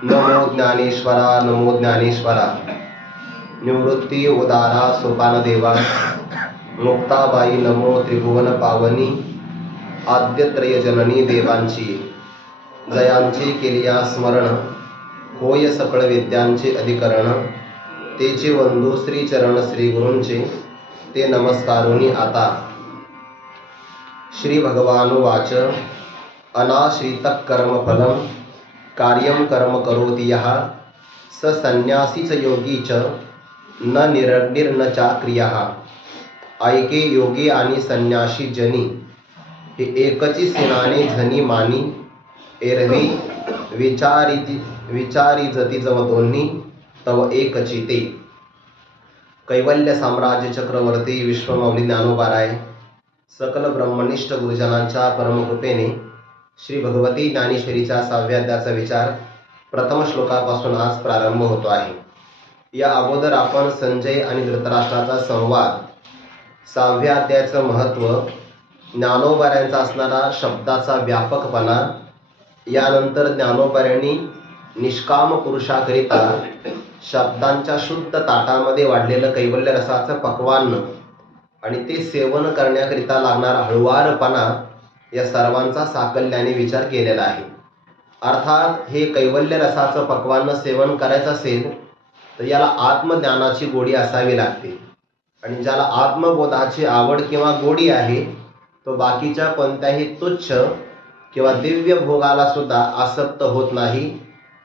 नमो ज्ञानेश्वरा, नमो ज्ञानेश्वरा. निवृत्ती उदारा सोपान देवा, मुक्ताबाई नमो त्रिभुवन पावनी. आद्यत्रय जननी देवांची जयांची केलिया स्मरण, होय सकळ विद्यांचे अधिकरण. तेचे वंदू श्री चरण श्री गुरूंचे, ते नमस्कारोनी आता. श्री भगवानुवाच अनाश्रितः कर्मफलम् कार्यं कर्म करोति यः स संन्यासी च योगी च न निर्न चाक्रियः. ऐके योगी आणि संन्यासी जनी, हे एकची सेनाने झनी मानी. एरवी विचारी जती जम दोन्ही, तव एकची ते. कैवल्य साम्राज्य चक्रवर्ती विश्वमौली ज्ञानोबाराय सकल ब्रह्मनिष्ठ गुरुजनांच्या परमकृपेने श्री भगवती ज्ञानेश्वरीच्या 6व्या अध्यायाचा विचार प्रथम श्लोकापासून आज प्रारंभ होतो आहे. या अगोदर आपण संजय आणि धृतराष्ट्राचा संवाद, 6व्या अध्यायाचं महत्त्व, ज्ञानोबाऱ्यांचा असणारा शब्दाचा व्यापकपणा, यानंतर ज्ञानोबाऱ्यांनी निष्काम पुरुषाकरिता शब्दांच्या शुद्ध ताटामध्ये वाढलेलं कैवल्य रसाचं पक्वान्न आणि ते सेवन करण्याकरिता लागणारा हळुवारपणा, या सर्वांचा साकल्याने विचार केलेला आहे. अर्थात हे कैवल्य रसाचं पक्वान्न सेवन करायचं असेल तर याला आत्मज्ञानाची गोडी असावी लागते. आणि ज्याला आत्मबोधाची आवड किंवा गोडी आहे तो बाकीच्या कोणत्याही तुच्छ किंवा दिव्य भोगाला सुद्धा आसक्त होत नाही.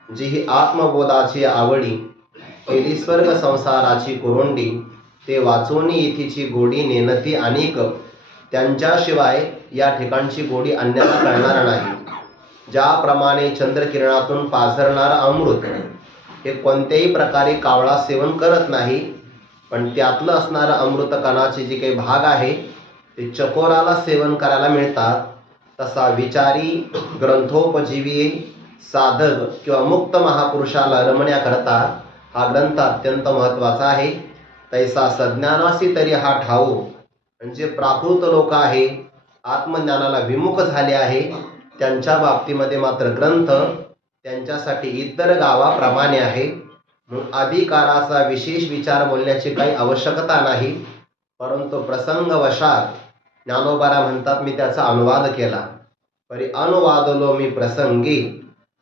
जी ही आत्मबोधाची आवडी केली स्वर्ग संसाराची कुरुंडी, ते वाचोनी इथेची गोडी नेनती अनेक. त्यांच्याशिवाय या ठिकाणची गोडी अन्याला कळणार नाही. ज्याप्रमाणे चंद्रकिरणातून पाझरणारं अमृत हे कोणत्याही प्रकारे कावळा सेवन करत नाही, पण त्यातलं असणारं अमृत कणाचे जे काही भाग आहे ते चकोराला सेवन करायला मिळतात. तसा विचारी ग्रंथोपजीवी साधक किंवा मुक्त महापुरुषाला रमण्याकरता हा ग्रंथ अत्यंत महत्त्वाचा आहे. तैसा सज्ञानासी तरी हा ठाऊ. म्हणजे प्राकृत लोक आहे, आत्मज्ञानाला विमुख झाले आहे, त्यांच्या बाबतीमध्ये मात्र ग्रंथ त्यांच्यासाठी इतर गावाप्रमाणे आहे. म्हणून अधिकाराचा विशेष विचार बोलण्याची काही आवश्यकता नाही. परंतु प्रसंगवशात ज्ञानोबारा म्हणतात, मी त्याचा अनुवाद केला. परी अनुवादलो मी प्रसंगी,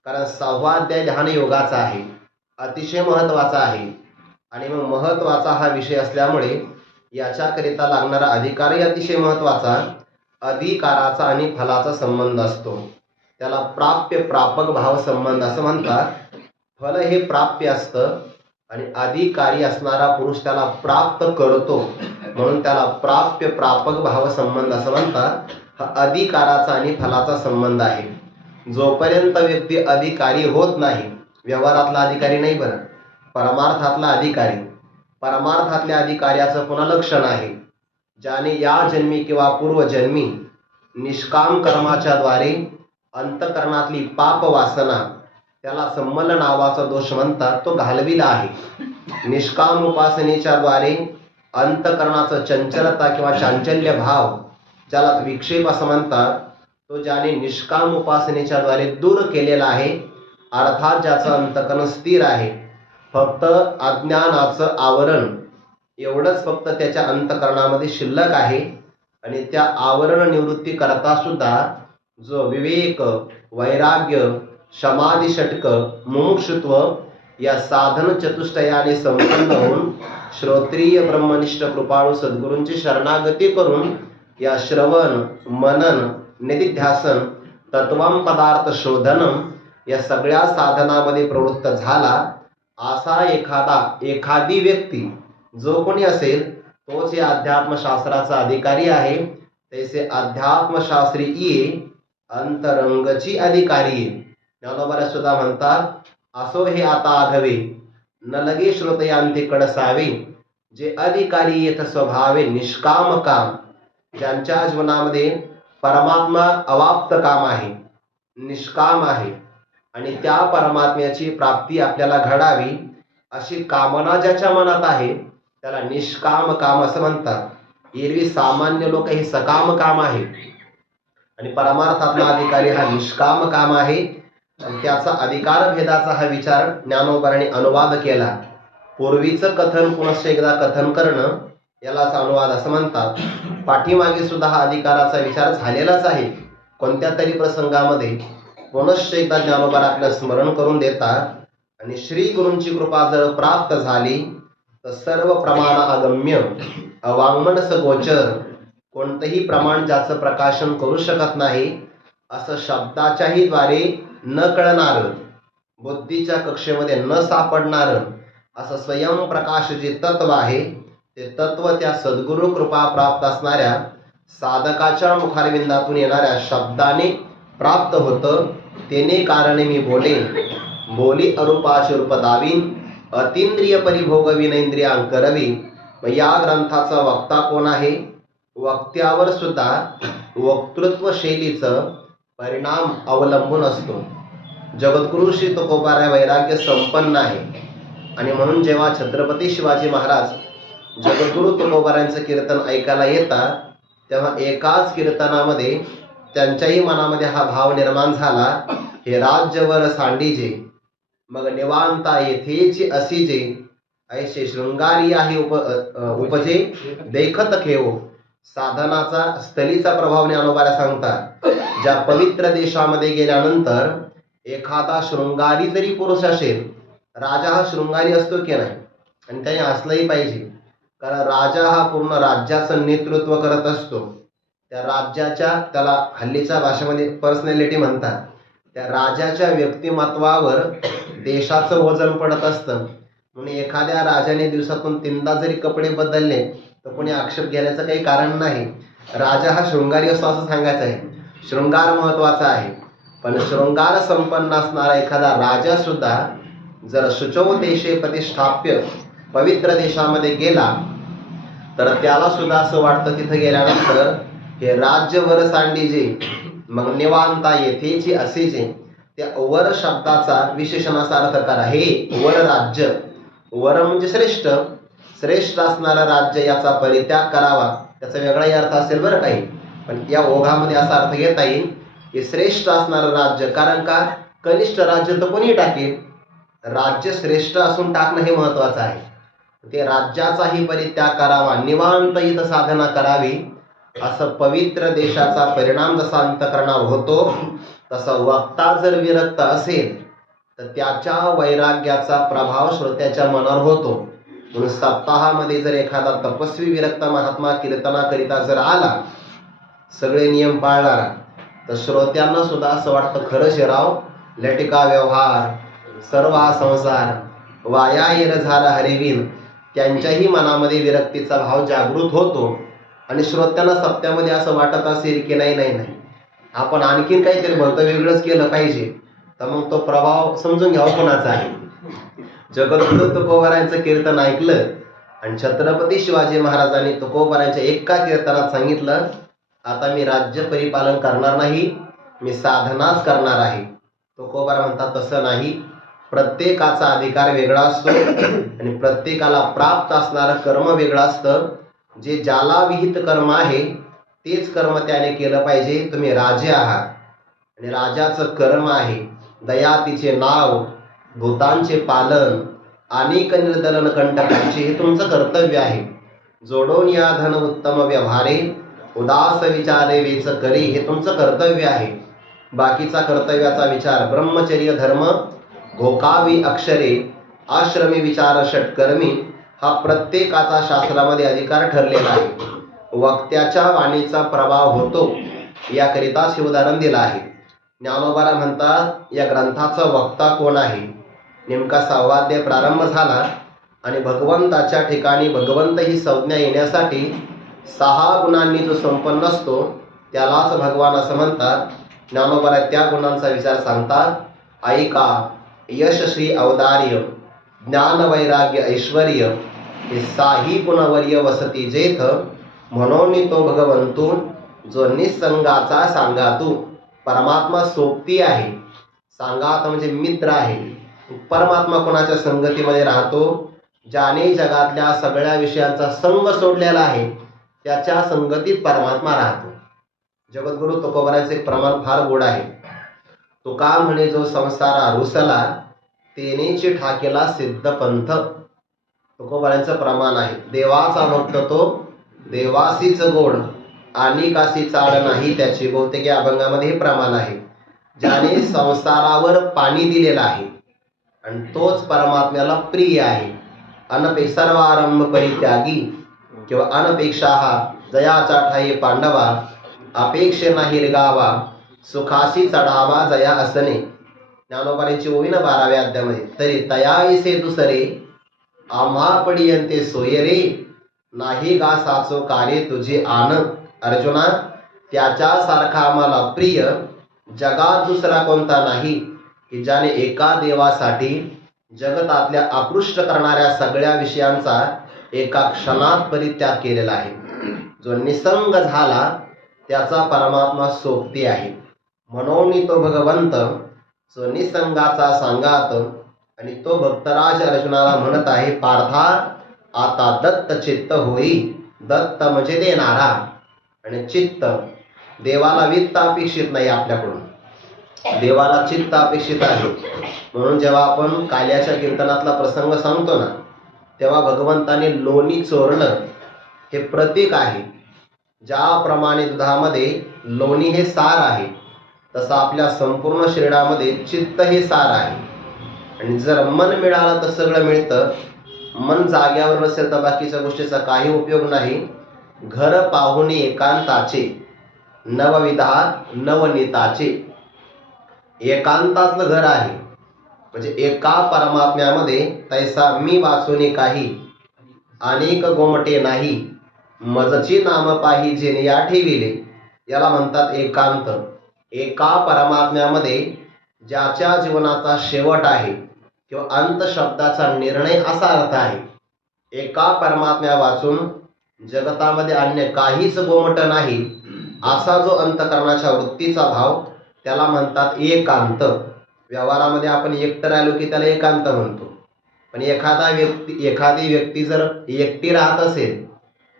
कारण 6वा अध्याय ध्यानयोगाचा आहे, अतिशय महत्त्वाचा आहे. आणि मग महत्त्वाचा हा विषय असल्यामुळे याच्याकरिता लागणारा अधिकारही अतिशय महत्त्वाचा. अधिकाराचा आणि फलाचा संबंध असतो, त्याला प्राप्य प्रापक भाव संबंध असं म्हणतात. फल हे प्राप्य असतं आणि अधिकारी असणारा पुरुष त्याला प्राप्त करतो, म्हणून त्याला प्राप्य प्रापक भाव संबंध असं म्हणतात. हा अधिकाराचा आणि फलाचा संबंध आहे. जोपर्यंत व्यक्ती अधिकारी होत नाही, व्यवहारातला अधिकारी नाही बरं, परमार्थातला अधिकारी, परमार्थातल्या अधिकाऱ्याचं पुन्हा लक्षण आहे, ज्याने या जन्मी किंवा पूर्वजन्मी निष्काम कर्माच्या द्वारे अंतकरणातली पाप वासना, त्याला संमल नावाचा दोष म्हणतात, तो घालविला आहे. निष्काम उपासनेच्या द्वारे अंतकरणाचं चंचलता किंवा चांचल्य भाव, ज्याला विक्षेप असं म्हणतात, तो ज्याने निष्काम उपासनेच्या द्वारे दूर केलेला आहे. अर्थात ज्याचं अंतकरण स्थिर आहे, फक्त अज्ञानाचं आवरण एवढंच फक्त त्याच्या अंतकरणामध्ये शिल्लक आहे. आणि त्या आवरण निवृत्ती करता सुद्धा जो विवेक, वैराग्य, समाधी षटक, मुमुक्षुत्व या साधन चतुष्टयाने संपन्न होऊन श्रोत्रिय ब्रह्मनिष्ठ कृपाळू सद्गुरूंची शरणागती करून या श्रवण, मनन, निधिध्यासन, तत्वं पदार्थ शोधन या सगळ्या साधनामध्ये प्रवृत्त झाला, असा एखादी व्यक्ती जो कोणी असेल तोच या अध्यात्मशास्त्राचा अधिकारी आहे. तैसे अध्यात्मशास्त्री ये अंतरंगची अधिकारी. ज्ञानोबा सुद्धा म्हणतात, असो हे आता आघवे न लगे श्रोतयांते कडसावे. जे अधिकारी येथ स्वभावे निष्काम काम, ज्यांच्या जीवनामध्ये परमात्मा अवाप्त काम आहे, निष्काम आहे, आणि त्या परमात्म्याची प्राप्ती आपल्याला घडावी अशी कामना ज्याच्या मनात आहे त्याला निष्काम काम असं म्हणतात. एरवी सामान्य लोक हे सकाम काम आहे आणि परमार्थातला अधिकारी हा निष्काम काम आहे. आणि त्याचा अधिकार भेदाचा हा विचार ज्ञानोबाने अनुवाद केला. पूर्वीचं कथन पुनश्च एकदा कथन करणं यालाच अनुवाद असं म्हणतात. पाठीमागे सुद्धा हा अधिकाराचा विचार झालेलाच आहे. कोणत्या तरी प्रसंगामध्ये पुनश्च एकदा ज्ञानोबा आपल्याला स्मरण करून देतात. आणि श्री गुरूंची कृपा जर प्राप्त झाली तर सर्व प्रमाण अगम्य अवाङ्मनस गोचर, कोणतंही प्रमाण ज्याचं प्रकाशन करू शकत नाही असं शब्दाच्याही द्वारे न कळणार, बुद्धीच्या कक्षेमध्ये न सापडणार असं स्वयंप्रकाश जे तत्व आहे ते तत्व त्या सद्गुरु कृपा प्राप्त असणाऱ्या साधकाच्या मुखारविंदातून येणाऱ्या शब्दाने प्राप्त होतं. तेने कारणे मी बोली अरूपाचे रूप दावीन, अतींद्रिय परिभोग विनेंद्रिय अंकरवी. या ग्रंथाचा वक्ता कोण आहे? वक्त्यावर सुद्धा वक्तृत्व शैलीचं परिणाम अवलंबून असतो. जगद्गुरु श्री तुकोबाराय वैराग्य संपन्न आहे आणि म्हणून जेव्हा छत्रपती शिवाजी महाराज जगद्गुरु तुकोबारायांचं कीर्तन ऐकायला येतात तेव्हा एकाच कीर्तनामध्ये त्यांच्याही मनामध्ये हा भाव निर्माण झाला, हे राज्यवर सांडीजे मग निवांता येथेची असीजे, ऐसे शृंगारी आहे उपजे देखत खेव. साधनाचा स्थलीचा प्रभाव ज्ञानोबाला सांगतात. ज्या पवित्र देशामध्ये गेल्यानंतर एखादा शृंगारी जरी पुरुष असेल, राजा हा शृंगारी असतो की नाही, आणि त्याने असलंही पाहिजे, कारण राजा हा पूर्ण राज्याचं नेतृत्व करत असतो. त्या राज्याच्या, त्याला हल्लीच्या भाषेमध्ये पर्सनॅलिटी म्हणतात, त्या राजाच्या व्यक्तिमत्वावर देशाचं वजन पडत असतं. म्हणून एखाद्या राजाने दिवसातून 3दा जरी कपडे बदलले तर कोणी आक्षेप घेण्याचं काही कारण नाही. राजा हा शृंगारी असतो असं सांगायचं आहे. शृंगार महत्वाचा आहे, पण शृंगार संपन्न असणारा एखादा राजा सुद्धा जर शुचो देशे प्रतिष्ठाप्य पवित्र देशामध्ये गेला तर त्याला सुद्धा असं वाटतं तिथं गेल्यानंतर हे राज्यवर सांडीजे मग निवांता येथेची असेचे. त्या वर शब्दाचा विशेषणाचा अर्थ करा. हे वर राज्य, वर म्हणजे श्रेष्ठ, श्रेष्ठ असणारं राज्य याचा परित्याग करावा. त्याचा वेगळाही अर्थ असेल बरं काही, पण या ओघामध्ये असा अर्थ घेता येईल की श्रेष्ठ असणारं राज्य. कारण का, कनिष्ठ राज्य तर कोणी टाकेल, राज्य श्रेष्ठ असून टाकणं हे महत्वाचं आहे. ते राज्याचाही परित्याग करावा, निवांत इथं साधना करावी. असं पवित्र देशाचा परिणाम जसा अंतःकरणावर होतो तसा वक्ता जर विरक्त असेल तर त्याच्या वैराग्याचा प्रभाव श्रोत्याच्या मनावर होतो. म्हणून सप्ताहामध्ये जर एखादा तपस्वी विरक्त महात्मा कीर्तनाकरिता जर आला, सगळे नियम पाळणारा, तर श्रोत्यांना सुद्धा असं वाटतं खरं शिराव लटिका व्यवहार सर्व हा संसार वाया येर झाला हरिवीन. त्यांच्याही मनामध्ये विरक्तीचा भाव जागृत होतो आणि श्रोत्यांना सप्त्यामध्ये असं वाटत असेल की नाही आपण आणखीन काहीतरी भलतं वेगळंच केलं पाहिजे, तर मग तो प्रभाव समजून घ्यावा कोणाचा आहे. जगद्गुरु तुकोबारायांचं कीर्तन ऐकलं आणि छत्रपती शिवाजी महाराजांनी तुकोबारायांच्या एका कीर्तनात सांगितलं, आता मी राज्य परिपालन करणार नाही, मी साधनाच करणार आहे. तुकोबारा म्हणतात तसं नाही. प्रत्येकाचा अधिकार वेगळा असतो आणि प्रत्येकाला प्राप्त असणारं कर्म वेगळं असतं. जे ज्याला विहित कर्म आहे तेच कर्म त्याने केलं पाहिजे. तुम्ही राजे आहात आणि राजाचं कर्म आहे दया तिचे नाव, भूतांचे पालन, अनेक निर्दलन कंटकांचे, हे तुमचं कर्तव्य आहे. जोडून या धन उत्तम व्यवहारे, उदास विचारे वेच करी, हे तुमचं कर्तव्य आहे. बाकीचा कर्तव्याचा विचार ब्रह्मचर्य धर्म घोकावी अक्षरे आश्रमी विचार षटकर्मी हा प्रत्येकाचा शास्त्रामध्ये अधिकार ठरलेला आहे. वक्त्याच्या वाणीचा प्रभाव होतो याकरिताच हे उदाहरण दिलं आहे. ज्ञानोबाला म्हणतात या ग्रंथाचा वक्ता कोण आहे. नेमका 6वा अध्याय प्रारंभ झाला आणि भगवंताच्या ठिकाणी भगवंत ही संज्ञा येण्यासाठी 6 गुणांनी जो संपन्न असतो त्यालाच भगवान असं म्हणतात. ज्ञानोबाला त्या गुणांचा विचार सांगतात. ऐका, यश श्री औदार्य, ज्ञान वैराग्य ऐश्वर्य हे 6 गुणवर्य वसती जेथ, म्हणून तो भगवंतू जो निसंगाचा सांगातू. परमात्मा सोबती आहे, सांगात म्हणजे मित्र आहे. परमात्मा कोणाच्या संगतीमध्ये राहतो, ज्याने जगातल्या सगळ्या विषयांचा संग सोडलेला आहे त्याच्या संगतीत परमात्मा राहतो. जगद्गुरु तुकोबारायांचे एक प्रमाण फार गोड आहे. तुका म्हणे जो संसारा रुसला तेनेची ठाकेला सिद्ध पंथ. तुकोबारांचं प्रमाण आहे. देवाचा भक्त तो देवासीच गोड आणि कासी चाळ नाही त्याची. बहुतेक या अभंगामध्ये हे प्रमाण आहे. ज्याने संसारावर पाणी दिलेलं आहे आणि तोच परमात्म्याला प्रिय आहे. सर्वारंभ परित्यागी किंवा अनपेक्षा हा जयाचा ठाई पांडवा. अपेक्षे नाही रिगावा सुखाशी चढावा जया असणे. ज्ञानोबारीची ओवी ना 12व्या अध्यायामध्ये. तरी तयाईसे दुसरे आम्हा पडियंते सोयरे नाही गा साचो कार्य तुझे आन. अर्जुना, त्याच्यासारखा आम्हाला प्रिय जगात दुसरा कोणता नाही की ज्याने एका देवासाठी जगतातल्या आकृष्ट करणाऱ्या सगळ्या विषयांचा एका क्षणात परित्याग केलेला आहे. जो निसंग झाला त्याचा परमात्मा सोबती आहे. म्हणून तो भगवंत जो निसंगाचा सांगात. आणि तो भक्तराज अर्जुनाला म्हणत आहे, पार्था आता दत्त चित्त होई. दत्त म्हणजे देणारा आणि चित्त. देवाला वित्त अपेक्षित नाही आपल्याकडून, देवाला चित्त अपेक्षित आहे. म्हणून जेव्हा आपण काल्याच्या कीर्तनातला प्रसंग सांगतो ना, तेव्हा भगवंताने लोणी चोरलं हे प्रतीक आहे. ज्याप्रमाणे दुधामध्ये लोणी हे सार आहे, तसं आपल्या संपूर्ण शरीरामध्ये चित्त हे सार आहे. आणि जर मन मिळालं तर सगळं मिळतं. मन जाग्यावर नसेल तर बाकीच्या गोष्टीचा काही उपयोग नाही. घर पाहुणे एकांताचे नवविधा नवनीताचे. एकांताचं घर आहे म्हणजे एका परमात्म्यामध्ये तैसा मी वाचुनी काही अनेक गोमटे नाही. मजची नाम पाही जेने या ठेविले. याला म्हणतात एकांत. एका परमात्म्यामध्ये ज्याच्या जीवनाचा शेवट आहे किंवा अंत शब्दाचा निर्णय असा अर्थ आहे. एका परमात्म्या वाचून जगतामध्ये अन्य काहीच गोमट नाही असा जो अंतकरणाच्या वृत्तीचा भाव, त्याला म्हणतात एकांत. व्यवहारामध्ये आपण एकटं राहिलो की त्याला एकांत म्हणतो. पण एखादी व्यक्ती जर एकटी राहत असेल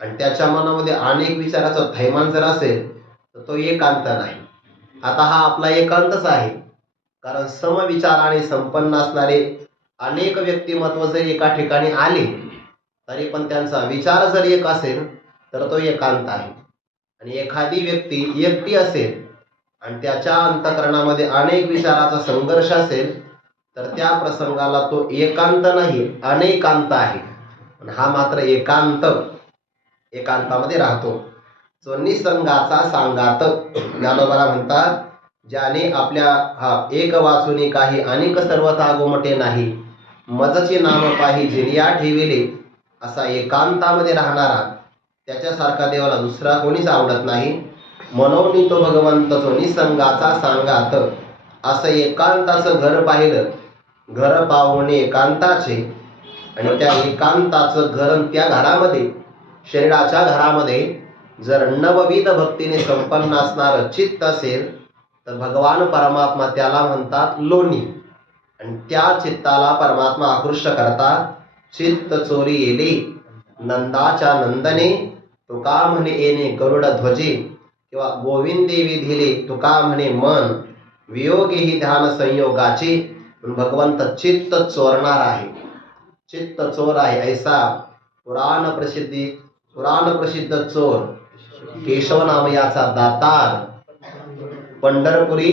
आणि त्याच्या मनामध्ये अनेक विचाराचं थैमान जर असेल तर तो एकांत नाही. आता हा आपला एकांतच आहे. कारण समविचाराने संपन्न असणारे अनेक व्यक्तिमत्व जरी एका ठिकाणी आले तरी पण त्यांचा विचार जर एक असेल तर तो एकांत आहे. आणि एखादी व्यक्ती एकटी असेल आणि त्याच्या अंतःकरणामध्ये अनेक विचाराचा संघर्ष असेल तर त्या प्रसंगाला तो एकांत नाही, अनेकांत आहे. पण हा मात्र एकांत, एकांतामध्ये राहतो. जो निसंगाचा सांगात. ज्ञानोबा म्हणतात, ज्याने आपल्या हा एक वाचुनी काही अनेक सर्वथा गोमटे नाही. मजचे नाम पाही जिनिया ठेविले. असा एकांतामध्ये राहणारा त्याच्यासारखा देवाला दुसरा कोणीच आवडत नाही. म्हणून तो भगवंत जो निसंगाचा सांगात. असं एकांताचं घर पाहिलं. घर पाहुणे एकांताचे. आणि त्या एकांताचं घर, त्या घरामध्ये शरीराच्या घरामध्ये जर नवविध भक्तीने संपन्न असणारं चित्त असेल तर भगवान परमात्मा त्याला म्हणतात लोणी. आणि त्या चित्ताला परमात्मा आकृष्ट करतात. चित्त चोरी येले नंदाच्या नंदने. तुका म्हणे येणे गरुड ध्वजे. किंवा गोविंदे विधिले तुका म्हणे मन. वियोगे ही ध्यान संयोगाचे. भगवंत चित्त चोरणार आहे, चित्त चोर आहे. ऐसा पुराण प्रसिद्ध चोर केशव नाम याचा दातार. पंढरपुरी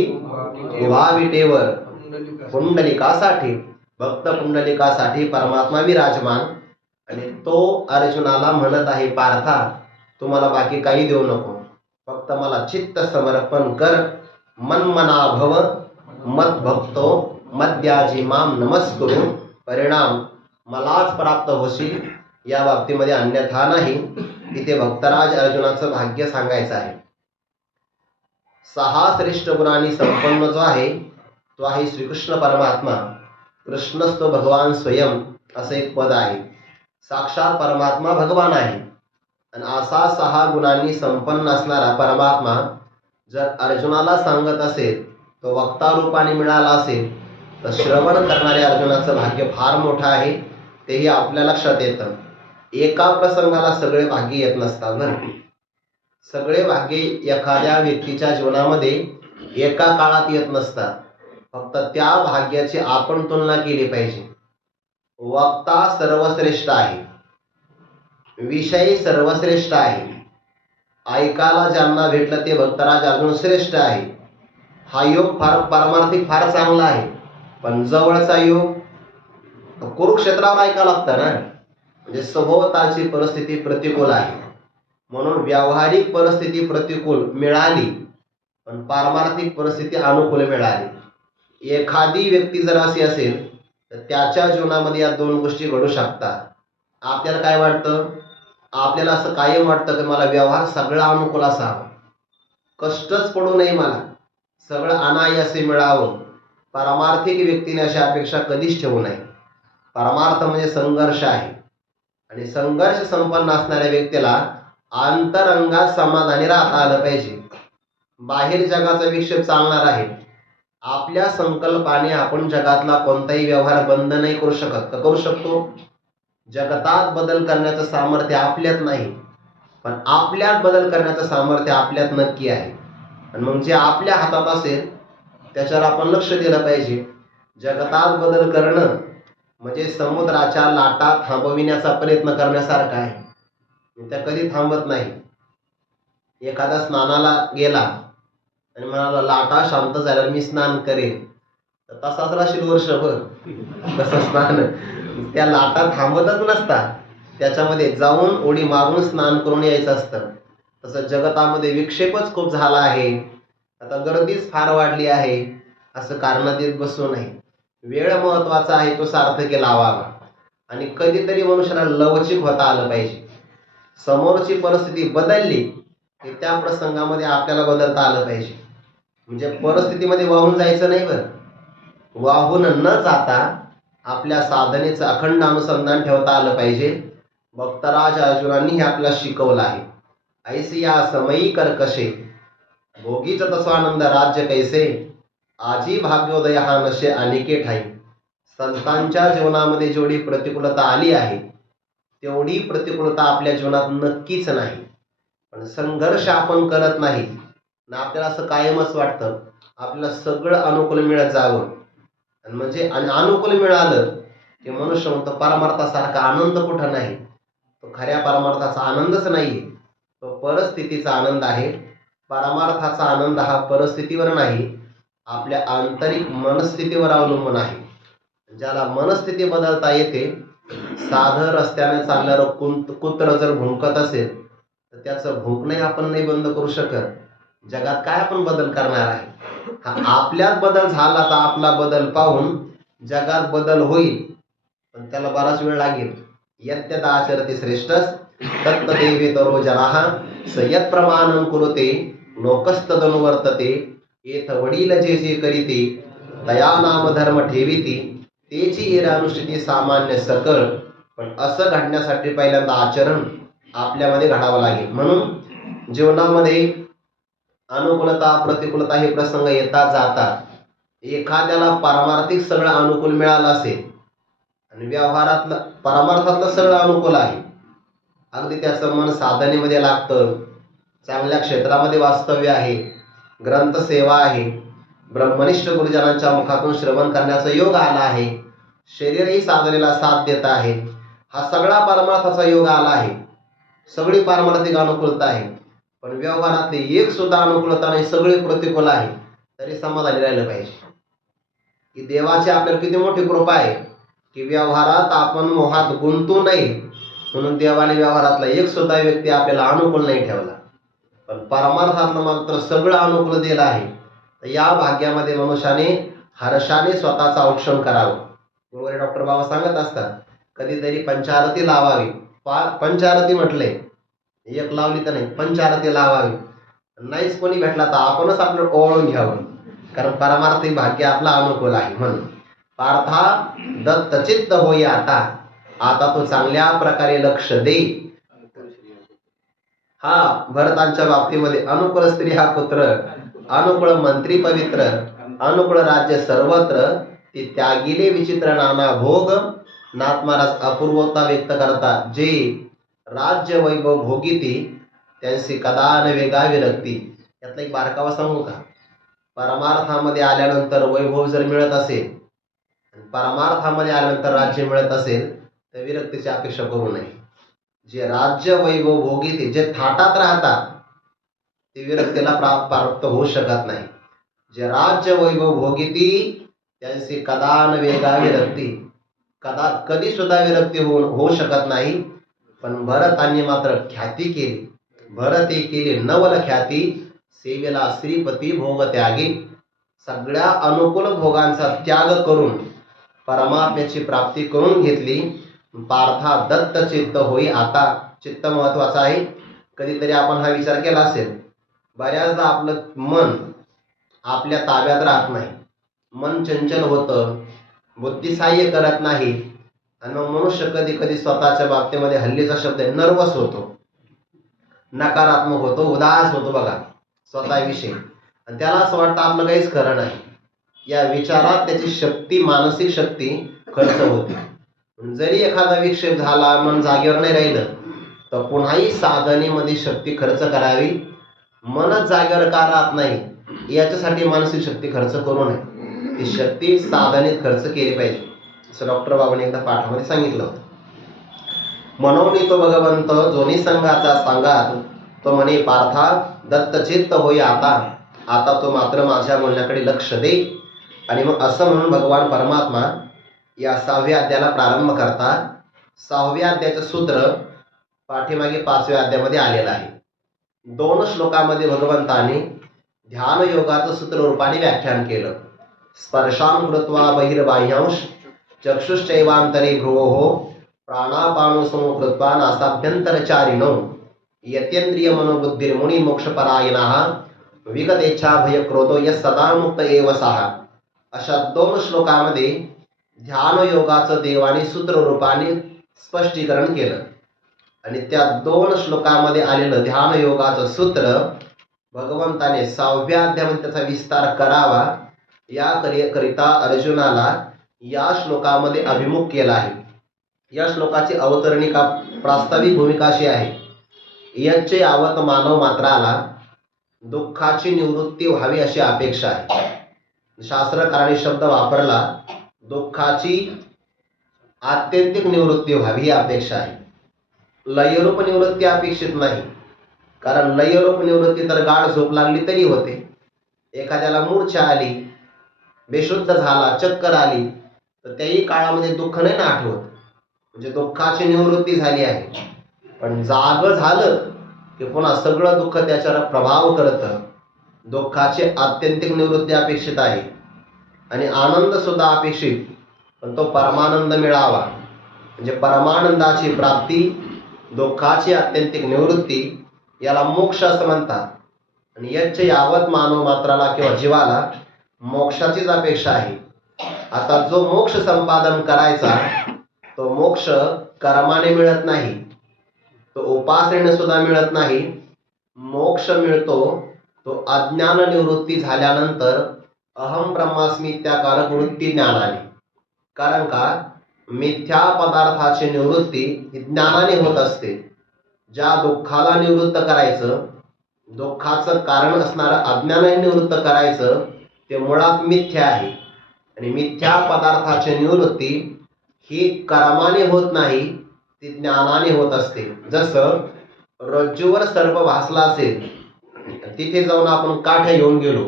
उभा विटेवर पुंडलिकासाठी, भक्त पुंडलिकासाठी परमात्मा विराजमान. आणि तो अर्जुनाला म्हणत आहे, पार्था तुम्हाला बाकी काही देऊ नको, फक्त मला चित्त समर्पण कर. मन मना भव मत भक्तो मद्याजी माम नमस्कुरु. परिणाम मलाच प्राप्त होशील, या बाबतीमध्ये अन्यथा नाही. इथे भक्तराज अर्जुनाचं भाग्य सांगायचं आहे. 6 श्रेष्ठ गुणांनी संपन्न जो आहे तो आहे श्रीकृष्ण परमात्मा. कृष्णच तो भगवान स्वयं असं एक पद आहे. साक्षात परमात्मा भगवान आहे. आणि असा 6 गुणांनी संपन्न असणारा परमात्मा जर अर्जुनाला सांगत असेल, तो वक्ता रूपाने मिळाला असेल, तर श्रवण करणाऱ्या अर्जुनाचं भाग्य फार मोठं आहे. तेही आपल्या लक्षात येतं. एका प्रसंगाला सगळे भाग्य येत नसतात बरं. सगळे भाग्य एखाद्या व्यक्तीच्या जीवनामध्ये एका काळात येत नसतात. फक्त त्या भाग्याची आपण तुलना केली पाहिजे. वक्ता सर्वश्रेष्ठ आहे, विषय सर्वश्रेष्ठ आहे, ऐकायला ज्यांना भेटलं ते भक्तराज अजून श्रेष्ठ आहे. हा योग फार पारमार्थिक फार चांगला आहे. पण जवळचा योग कुरुक्षेत्रावर ऐकायला लागतं ना, म्हणजे सभोवताची परिस्थिती प्रतिकूल आहे. म्हणून व्यावहारिक परिस्थिती प्रतिकूल मिळाली पण पारमार्थिक परिस्थिती अनुकूल मिळाली. एखादी व्यक्ती जर अशी असेल तर त्याच्या जीवनामध्ये या दोन गोष्टी घडू शकतात. आपल्याला काय वाटतं? आपल्याला असं कायम वाटतं की मला व्यवहार सगळा अनुकूल असावा, कष्टच पडू नये, मला सगळं अनायासे मिळावं. पारमार्थिक व्यक्तीने अशा अपेक्षा कधीच ठेवू नये. परमार्थ म्हणजे संघर्ष आहे आणि संघर्ष संपन्न असणाऱ्या व्यक्तीला अंतरंगात समाधानी राहता आलं पाहिजे. बाहेर जगाचा विक्षेप चालणार आहे. आपल्या संकल्पाने आपण जगातला कोणताही व्यवहार बंद नाही करू शकत. का करू शकतो? जगतात बदल करण्याचं सामर्थ्य आपल्यात नाही, पण आपल्यात बदल करण्याचं सामर्थ्य आपल्यात नक्की आहे. आणि मग जे आपल्या हातात असेल त्याच्यावर आपण लक्ष दिलं पाहिजे. जगतात बदल करणं म्हणजे समुद्राच्या लाटा थांबविण्याचा प्रयत्न करण्यासारखा आहे. त्या कधी थांबत नाही. एखादा स्नानाला गेला आणि म्हणाला लाटा शांत झाल्यावर मी स्नान करेन, तर तसाच राशील वर्षभर तसं स्नान. त्या लाटा थांबतच नसतात, त्याच्यामध्ये जाऊन उडी मारून स्नान करून यायचं असतं. तसं जगतामध्ये विक्षेपच खूप झाला आहे. आता गर्दीच फार वाढली आहे असं कारण देत बसू नये. वेळ महत्वाचा आहे, तो सार्थकी लावावा आणि कधीतरी मनुष्याला लवचिक होता आलं पाहिजे. समोरची परिस्थिती बदलली की त्या प्रसंगामध्ये आपल्याला बदलता आलं पाहिजे. म्हणजे परिस्थितीमध्ये वाहून जायचं नाही. बरं, वाहून न जाता आपल्या साधनेचं अखंड अनुसंधान ठेवता आलं पाहिजे. भक्तराज अर्जुनांनी हे आपल्याला शिकवलं आहे. ऐसी या समयी कर कसे, भोगीच तसो आनंद राज्य कैसे, आजी भाग्योदय हा नशे अनिके ठाई. संतांच्या जीवनामध्ये जेवढी प्रतिकूलता आली आहे तेवढी प्रतिकूलता आपल्या जीवनात नक्कीच नाही. पण संघर्ष आपण करत नाही ना, आपल्याला असं कायमच वाटतं आपल्याला सगळं अनुकूल मिळत जावं. आणि म्हणजे अनुकूल मिळालं की मनुष्य म्हणतो परमार्थासारखा आनंद कुठं नाही. तो खऱ्या परमार्थाचा आनंदच नाहीये, तो परिस्थितीचा आनंद आहे. परमार्थाचा आनंद हा परिस्थितीवर नाही, आपल्या आंतरिक मनस्थितीवर अवलंबून आहे. ज्याला मनस्थिती बदलता येते, साधं रस्त्याने चालणारं कुत्र जर भुंकत असेल तर त्याचं भुंकणे आपण नाही बंद करू शकत. जगात काय आपण बदल करणार आहे? आपल्यात बदल झाला तर आपला बदल पाहून जगात बदल होईल, पण त्याला बराच वेळ लागेल. यद्यदा आचरते श्रेष्ठस तत्तदेवेतरो जनाः सयत् प्रमाणं कुरुते लोकस्तदनुवर्तते. येथ वडील जे जे करीते तया नाम धर्म ठेविती, तेची एरानुष्ठिती सामान्य सकळ. पण असं घडण्यासाठी पहिल्यांदा आचरण आपल्यामध्ये घडावं लागेल. म्हणून जीवनामध्ये अनुकूलता प्रतिकूलता हे प्रसंग येतात जातात. एखाद्याला पारमार्थिक सगळं अनुकूल मिळालं असेल आणि व्यवहारातलं परमार्थातलं सगळं अनुकूल आहे, अगदी त्याचं मन साधनेमध्ये लागतं, चांगल्या क्षेत्रामध्ये वास्तव्य आहे, ग्रंथसेवा आहे, ब्रह्मनिष्ठ गुरुजनांच्या मुखातून श्रवण करण्याचा योग आला आहे, शरीरही साधनेला साथ देत आहे, हा सगळा परमार्थाचा योग आला आहे, सगळी पारमार्थिक अनुकूलता आहे. पण व्यवहारातली एक सुद्धा अनुकूलता नाही, सगळे प्रतिकूल आहे, तरी समाधानी राहिलं पाहिजे. की देवाची आपल्याला किती मोठी कृपा आहे की व्यवहारात आपण मोहात गुंतू नये, म्हणून देवाने व्यवहारातला एक सुद्धा व्यक्ती आपल्याला अनुकूल नाही ठेवला, पण परमार्थातलं मात्र सगळं अनुकूल दिलं आहे. तर या भाग्यामध्ये मनुष्याने हर्षाने स्वतःचं औक्षण करावं. बरोबर, डॉक्टर बाबा सांगत असतात कधीतरी पंचारती लावावी. पंचारती म्हटलंय, एक लावली तर नाही, पंचारती लावावी. नाहीच कोणी भेटला तर आपणच आपलं ओळून घ्यावं, कारण परमार्थिक भाग्य आपला अनुकूल आहे. म्हणून पार्था दत्तचित्त होई आता, आता तो चांगल्या प्रकारे लक्ष दे. हा भरतांच्या बाबतीमध्ये अनुकूल स्त्री हा पुत्र, अनुकूल मंत्री पवित्र, अनुकूल राज्य सर्वत्र, ती त्यागिले विचित्र नाना भोग. नाथ महाराज अपूर्वता व्यक्त करतात, जे राज्य वैभव भोगिती त्यांची कदा नव्हे गावी रक्ती. यातला एक बारकावा सांगू का? परमार्थामध्ये आल्यानंतर वैभव जर मिळत असेल, परमार्थामध्ये आल्यानंतर राज्य मिळत असेल, तर विरक्तीची अपेक्षा करू नये. जे राज्य वैभव भोगीते, जे थाटात राहतात, ते विरक्तीला प्राप्त होऊ शकत नाही. जे राज्य वैभव भोगीती त्यांची कदा न वेगा विरक्ती, कधी सुद्धा विरक्ती होऊ शकत नाही. पण भरतांनी मात्र ख्याती केली. भरते केली नवल ख्याती, सेवेला श्रीपती भोग त्यागी. सगळ्या अनुकूल भोगांचा त्याग करून परमात्म्याची प्राप्ती करून घेतली. पार्था दत्त चित्त होई आता. चित्त महत्वाचं आहे. कधीतरी आपण हा विचार केला असेल, बऱ्याचदा आपलं मन आपल्या ताब्यात राहत नाही. मन चंचल होतं, बुद्धिसहाय्य करत नाही, आणि मग मनुष्य कधी कधी स्वतःच्या बाबतीमध्ये, हल्लीचा शब्द आहे, नर्वस होतो, नकारात्मक होतो, उदास होतो बघा स्वतःविषयी, आणि त्याला असं वाटतं आपलं काहीच खरं नाही. या विचारात त्याची शक्ती, मानसिक शक्ती खर्च होते. जरी एखादा विक्षेप झाला, मन जागेवर नाही राहिलं, तर पुन्हाही साधनेमध्ये शक्ती खर्च करावी. मनच जागेवर का राहत नाही याच्यासाठी मानसिक शक्ती खर्च करू नये. ती शक्ती साधनेत खर्च केली पाहिजे, असं डॉक्टर बाबांनी एकदा पाठामध्ये सांगितलं होतं. म्हणून तो भगवंत जोनी संघाचा सांगात, तो म्हणे पार्था दत्त चित्त होई आता. आता तो मात्र माझ्या बोलण्याकडे लक्ष दे. आणि मग असं म्हणून भगवान परमात्मा या 6व्या अध्यायाला प्रारंभ करतात. 6व्या अध्यायाचं सूत्र पाठीमागे 5व्या अध्यायामध्ये आलेलं आहे. 2 श्लोकामध्ये भगवंताने ध्यान योगाचं सूत्र रूपाने व्याख्यान केलं. स्पर्शान कृत्वा बहिर्बाह्यांश चक्षुश्चैवांतरे भ्रुवोः प्राणापानो समो कृत्वा नासाभ्यंतरचारिणो यतेंद्रिय मनोबुद्धिर्मुनी मोक्षपरायणाः विगतेच्छा भय क्रोधो यः सदा मुक्त एव सः. अशा 2 श्लोकामध्ये ध्यान योगाचं देवाने सूत्र रूपाने स्पष्टीकरण केलं. आणि त्या 2 श्लोकामध्ये आलेलं ध्यान योगाचं सूत्र भगवंताने 6व्या अध्यायामध्ये त्याचा विस्तार करावा याकरिता अर्जुनाला या श्लोकामध्ये अभिमुख केला आहे. या श्लोकाची अवतरणिका, प्रास्ताविक भूमिका अशी आहे, यच्च यावत मानव मात्राला दुःखाची निवृत्ती व्हावी अशी अपेक्षा आहे. शास्त्रकारांनी शब्द वापरला, दुःखाची आत्यंतिक निवृत्ती व्हावी ही अपेक्षा आहे. लयरूप निवृत्ती अपेक्षित नाही, कारण लयरूप निवृत्ती तर गाढ झोप लागली तरी होते. एखाद्याला मूर्छा आली, बेशुद्ध झाला, चक्कर आली, तर त्याही काळामध्ये दुःख नाही ना आठवत, म्हणजे दुःखाची निवृत्ती झाली आहे. पण जाग झालं की पुन्हा सगळं दुःख त्याच्यावर प्रभाव करतं. दुःखाची आत्यंतिक निवृत्ती अपेक्षित आहे आणि आनंद सुद्धा अपेक्षित, पण तो परमानंद मिळावा, म्हणजे परमानंदाची प्राप्ती, दुःखाची आत्यंतिक निवृत्ती, याला मोक्ष असं म्हणतात. आणि यच्च यावत मानव मात्राला किंवा जीवाला मोक्षाचीच अपेक्षा आहे. आता जो मोक्ष संपादन करायचा, तो मोक्ष कर्माने मिळत नाही, तो उपासनेने सुद्धा मिळत नाही. मोक्ष मिळतो तो अज्ञान निवृत्ती झाल्यानंतर अहम ब्रह्मास्मी त्याकारक वृत्ती ज्ञानाने. कारण का, मिथ्या पदार्थाची निवृत्ती ही ज्ञानाने होत असते. ज्या दुःखाला निवृत्त करायचं, दुःखाचं कारण असणारं अज्ञानाने निवृत्त करायचं, ते मुळात मिथ्या आहे. आणि मिथ्या पदार्थाची निवृत्ती ही कर्माने होत नाही, ती ज्ञानाने होत असते. जसं रज्जूवर सर्प भासला असेल, तिथे जाऊन आपण काठ्या घेऊन गेलो,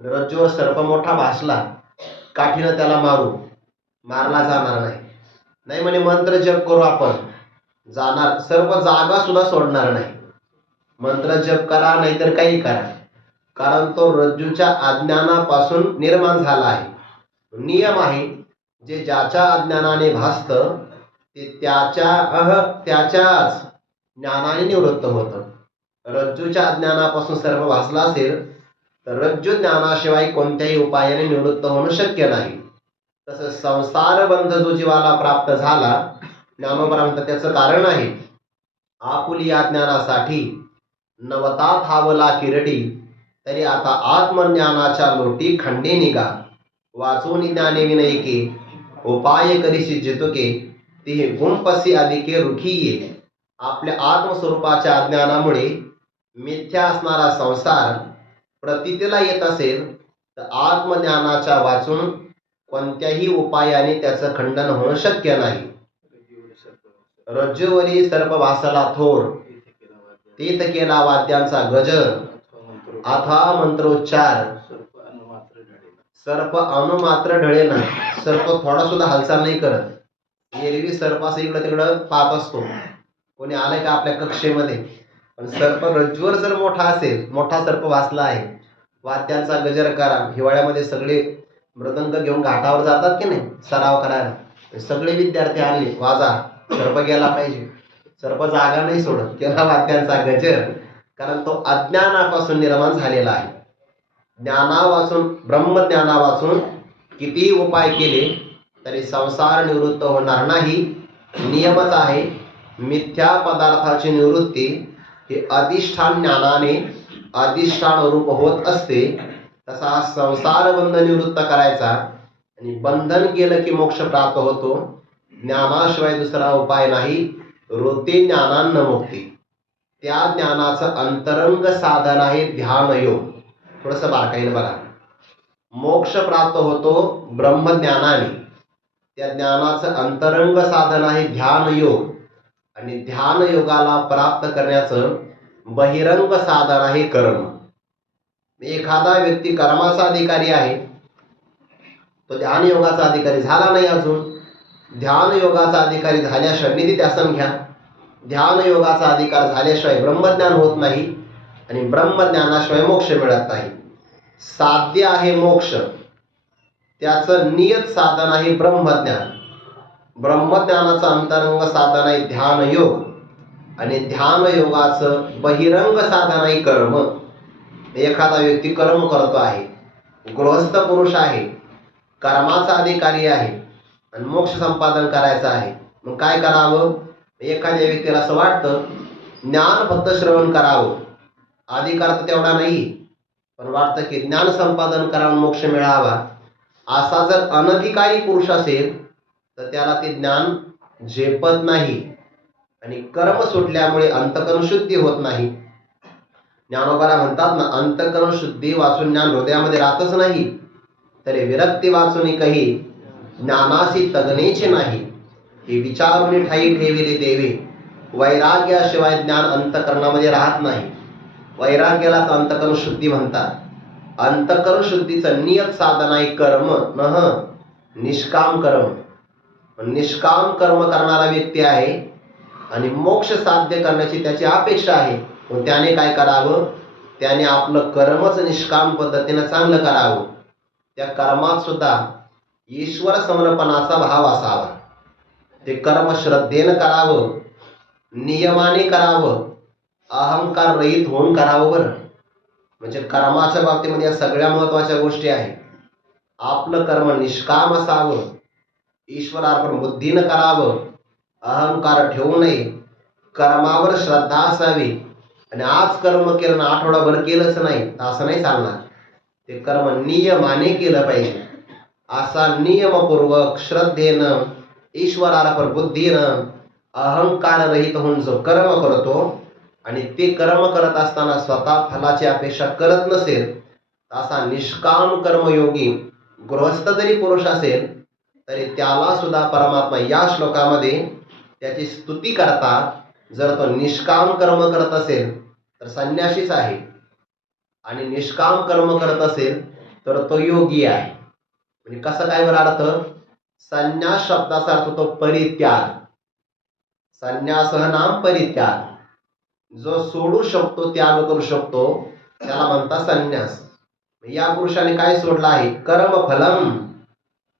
रज्जूवर सर्प मोठा भासला, काठीनं त्याला मारला जाणार नाही. नाही म्हणे मंत्र जप करू आपण, जाणार, सर्प जागा सुद्धा सोडणार नाही. मंत्र जप करा नाहीतर काही करा, कारण तो रज्जूच्या अज्ञानापासून निर्माण झाला आहे. नियम आहे, जे ज्याच्या अज्ञानाने भासतं ते त्याच्याच ज्ञानाने निवृत्त होतं. रज्जूच्या अज्ञानापासून सर्प भासला असेल तर रज्जू ज्ञानाशिवाय कोणत्याही उपायाने निवृत्त होणं शक्य नाही. तसं संसार बंध जो जीवाला प्राप्त झाला, ज्ञानोबा म्हणतात त्याचं कारण आहे, आपुलिया ज्ञानासाठी नवता थावला किरटी, तरी आता आत्मज्ञानाच्या लोटी खंडे निघा, वाचून ज्ञाने विनयके, उपाय करीशी जितुके, ते गुंपसी अधिके रुखीये. आपल्या आत्मस्वरूपाच्या अज्ञानामुळे मिथ्या असणारा संसार प्रतीतीला येत असेल तर आत्मज्ञानाच्या वाचून कोणत्याही उपायाने त्याचं खंडन होणं शक्य नाही. रज्जूवरी सर्प भासला थोर, तीत केला वाद्यांचा गजर, अथवा मंत्रोच्चार, सर्प अणुमात्र ढळेना. सर्प थोडा सुद्धा हालचाल नाही करत. एरवी सर्प असं इकडं तिकडं पाहत असतो, कोणी आलंय का आपल्या कक्षेमध्ये. पण सर्प रज्जूवर जर मोठा असेल, मोठा सर्प वाचला आहे, वाद्यांचा गजर करा. हिवाळ्यामध्ये सगळे मृदंग घेऊन घाटावर जातात की नाही सराव करायला, सगळे विद्यार्थी आले, वाजा, सर्प गेला पाहिजे. सर्प जागा नाही सोडत, केला वाद्यांचा गजर, कारण तो अज्ञानापासून निर्माण झालेला आहे. ज्ञाना वाचून, ब्रह्मज्ञाना वाचून किती उपाय केले तरी संसार निवृत्त होणार नाही. नियमच आहे, मिथ्या पदार्थाची निवृत्ती ही अधिष्ठान ज्ञानाने अधिष्ठान रूप होत असते. तसा हा संसार बंध निवृत्त करायचा, आणि बंधन केलं की मोक्ष प्राप्त होतो. ज्ञानाशिवाय दुसरा उपाय नाही. रोते ज्ञानान्न मुक्ती. त्या ज्ञानाचं अंतरंग साधन आहे ध्यान योग. थोडंसं बारकाईने बघा. मोक्ष प्राप्त होतो ब्रह्मज्ञानाने, त्या ज्ञानाचं अंतरंग साधन आहे ध्यान योग, आणि ध्यान योगाला प्राप्त करण्याचं बहिरंग साधन आहे कर्म. एखादा व्यक्ती कर्माचा अधिकारी आहे, तो ध्यान योगाचा अधिकारी झाला नाही अजून. ध्यान योगाचा अधिकारी झाल्याशिवाय निधिध्यासन घ्या. ध्यान योगाचा अधिकार झाल्याशिवाय ब्रह्मज्ञान होत नाही, आणि ब्रह्मज्ञानाशिवाय मोक्ष मिळत नाही. साध्य आहे मोक्ष, त्याचं नियत साधन आहे ब्रह्मज्ञान. ब्रह्मज्ञानाचं अंतरंग साधन आहे ध्यान योग, आणि ध्यान योगाचं बहिरंग साधन आहे कर्म. एखादा व्यक्ती कर्म करतो आहे, गृहस्थ पुरुष आहे, कर्माचा अधिकारी आहे, आणि मोक्ष संपादन करायचं आहे, मग काय करावं. एखाद्या व्यक्तीला असं वाटतं ज्ञान फक्त श्रवण करावं, अधिकार तर तेवढा नाही, पण वाटतं की ज्ञान संपादन करावं, मोक्ष मिळावा. असा जर अनधिकारी पुरुष असेल तर त्याला ते ज्ञान झेपत नाही, आणि कर्म सुटल्यामुळे अंतकरण शुद्धी होत नाही. ज्ञानोबाला म्हणतात ना, अंतकरण शुद्धी वाचून ज्ञान हृदयामध्ये राहतच नाही, तरी विरक्ती वाचून काही ज्ञानाशी तगणेचे नाही. हे विचारून ठाई ठेविले देवे, वैराग्याशिवाय ज्ञान अंतकरणामध्ये राहत नाही. वैराग्यालाच अंतकरण शुद्धी म्हणतात. अंतकरण शुद्धीचं नियत साधन आहे कर्म, निष्काम कर्म. निष्काम कर्म करणारा व्यक्ती आहे, आणि मोक्ष साध्य करण्याची त्याची अपेक्षा आहे. मग त्याने काय करावं, त्याने आपलं कर्मच निष्काम पद्धतीनं चांगलं करावं. त्या कर्मात सुद्धा ईश्वर समर्पणाचा भाव असावा. ते कर्म श्रद्धेनं करावं, नियमाने करावं, अहंकार रहित होऊन करावं. बरं, म्हणजे कर्माच्या बाबतीमध्ये या सगळ्या महत्वाच्या गोष्टी आहेत. आपलं कर्म निष्काम असावं, ईश्वरार्पण बुद्धीनं करावं, अहंकार ठेवू नये, कर्मावर श्रद्धा असावी. आणि आज कर्म केलं ना आठवडाभर केलंच नाही, असं नाही चालणार. ते कर्म नियमाने केलं पाहिजे. असा नियमपूर्वक श्रद्धेनं, ईश्वरार्पण बुद्धीनं, अहंकार रहित होऊन जो कर्म करतो, आणि ते कर्म करत असताना स्वतः फलाची अपेक्षा करत नसेल, असा निष्काम कर्मयोगी गृहस्थ जरी पुरुष असेल तरी त्याला सुद्धा परमात्मा या श्लोकामध्ये त्याची स्तुती करतात. जर तो निष्काम कर्म करत असेल तर संन्यासीच आहे, आणि निष्काम कर्म करत असेल तर तो योगी आहे. म्हणजे कसं काय बरं अर्थ. संन्यास शब्दाचा अर्थ तो परित्याग. संन्यासः नाम परित्याग. जो सोडू शकतो, त्याग करू शकतो, त्याला म्हणतात संन्यास. या पुरुषाने काय सोडलं आहे, कर्मफलम.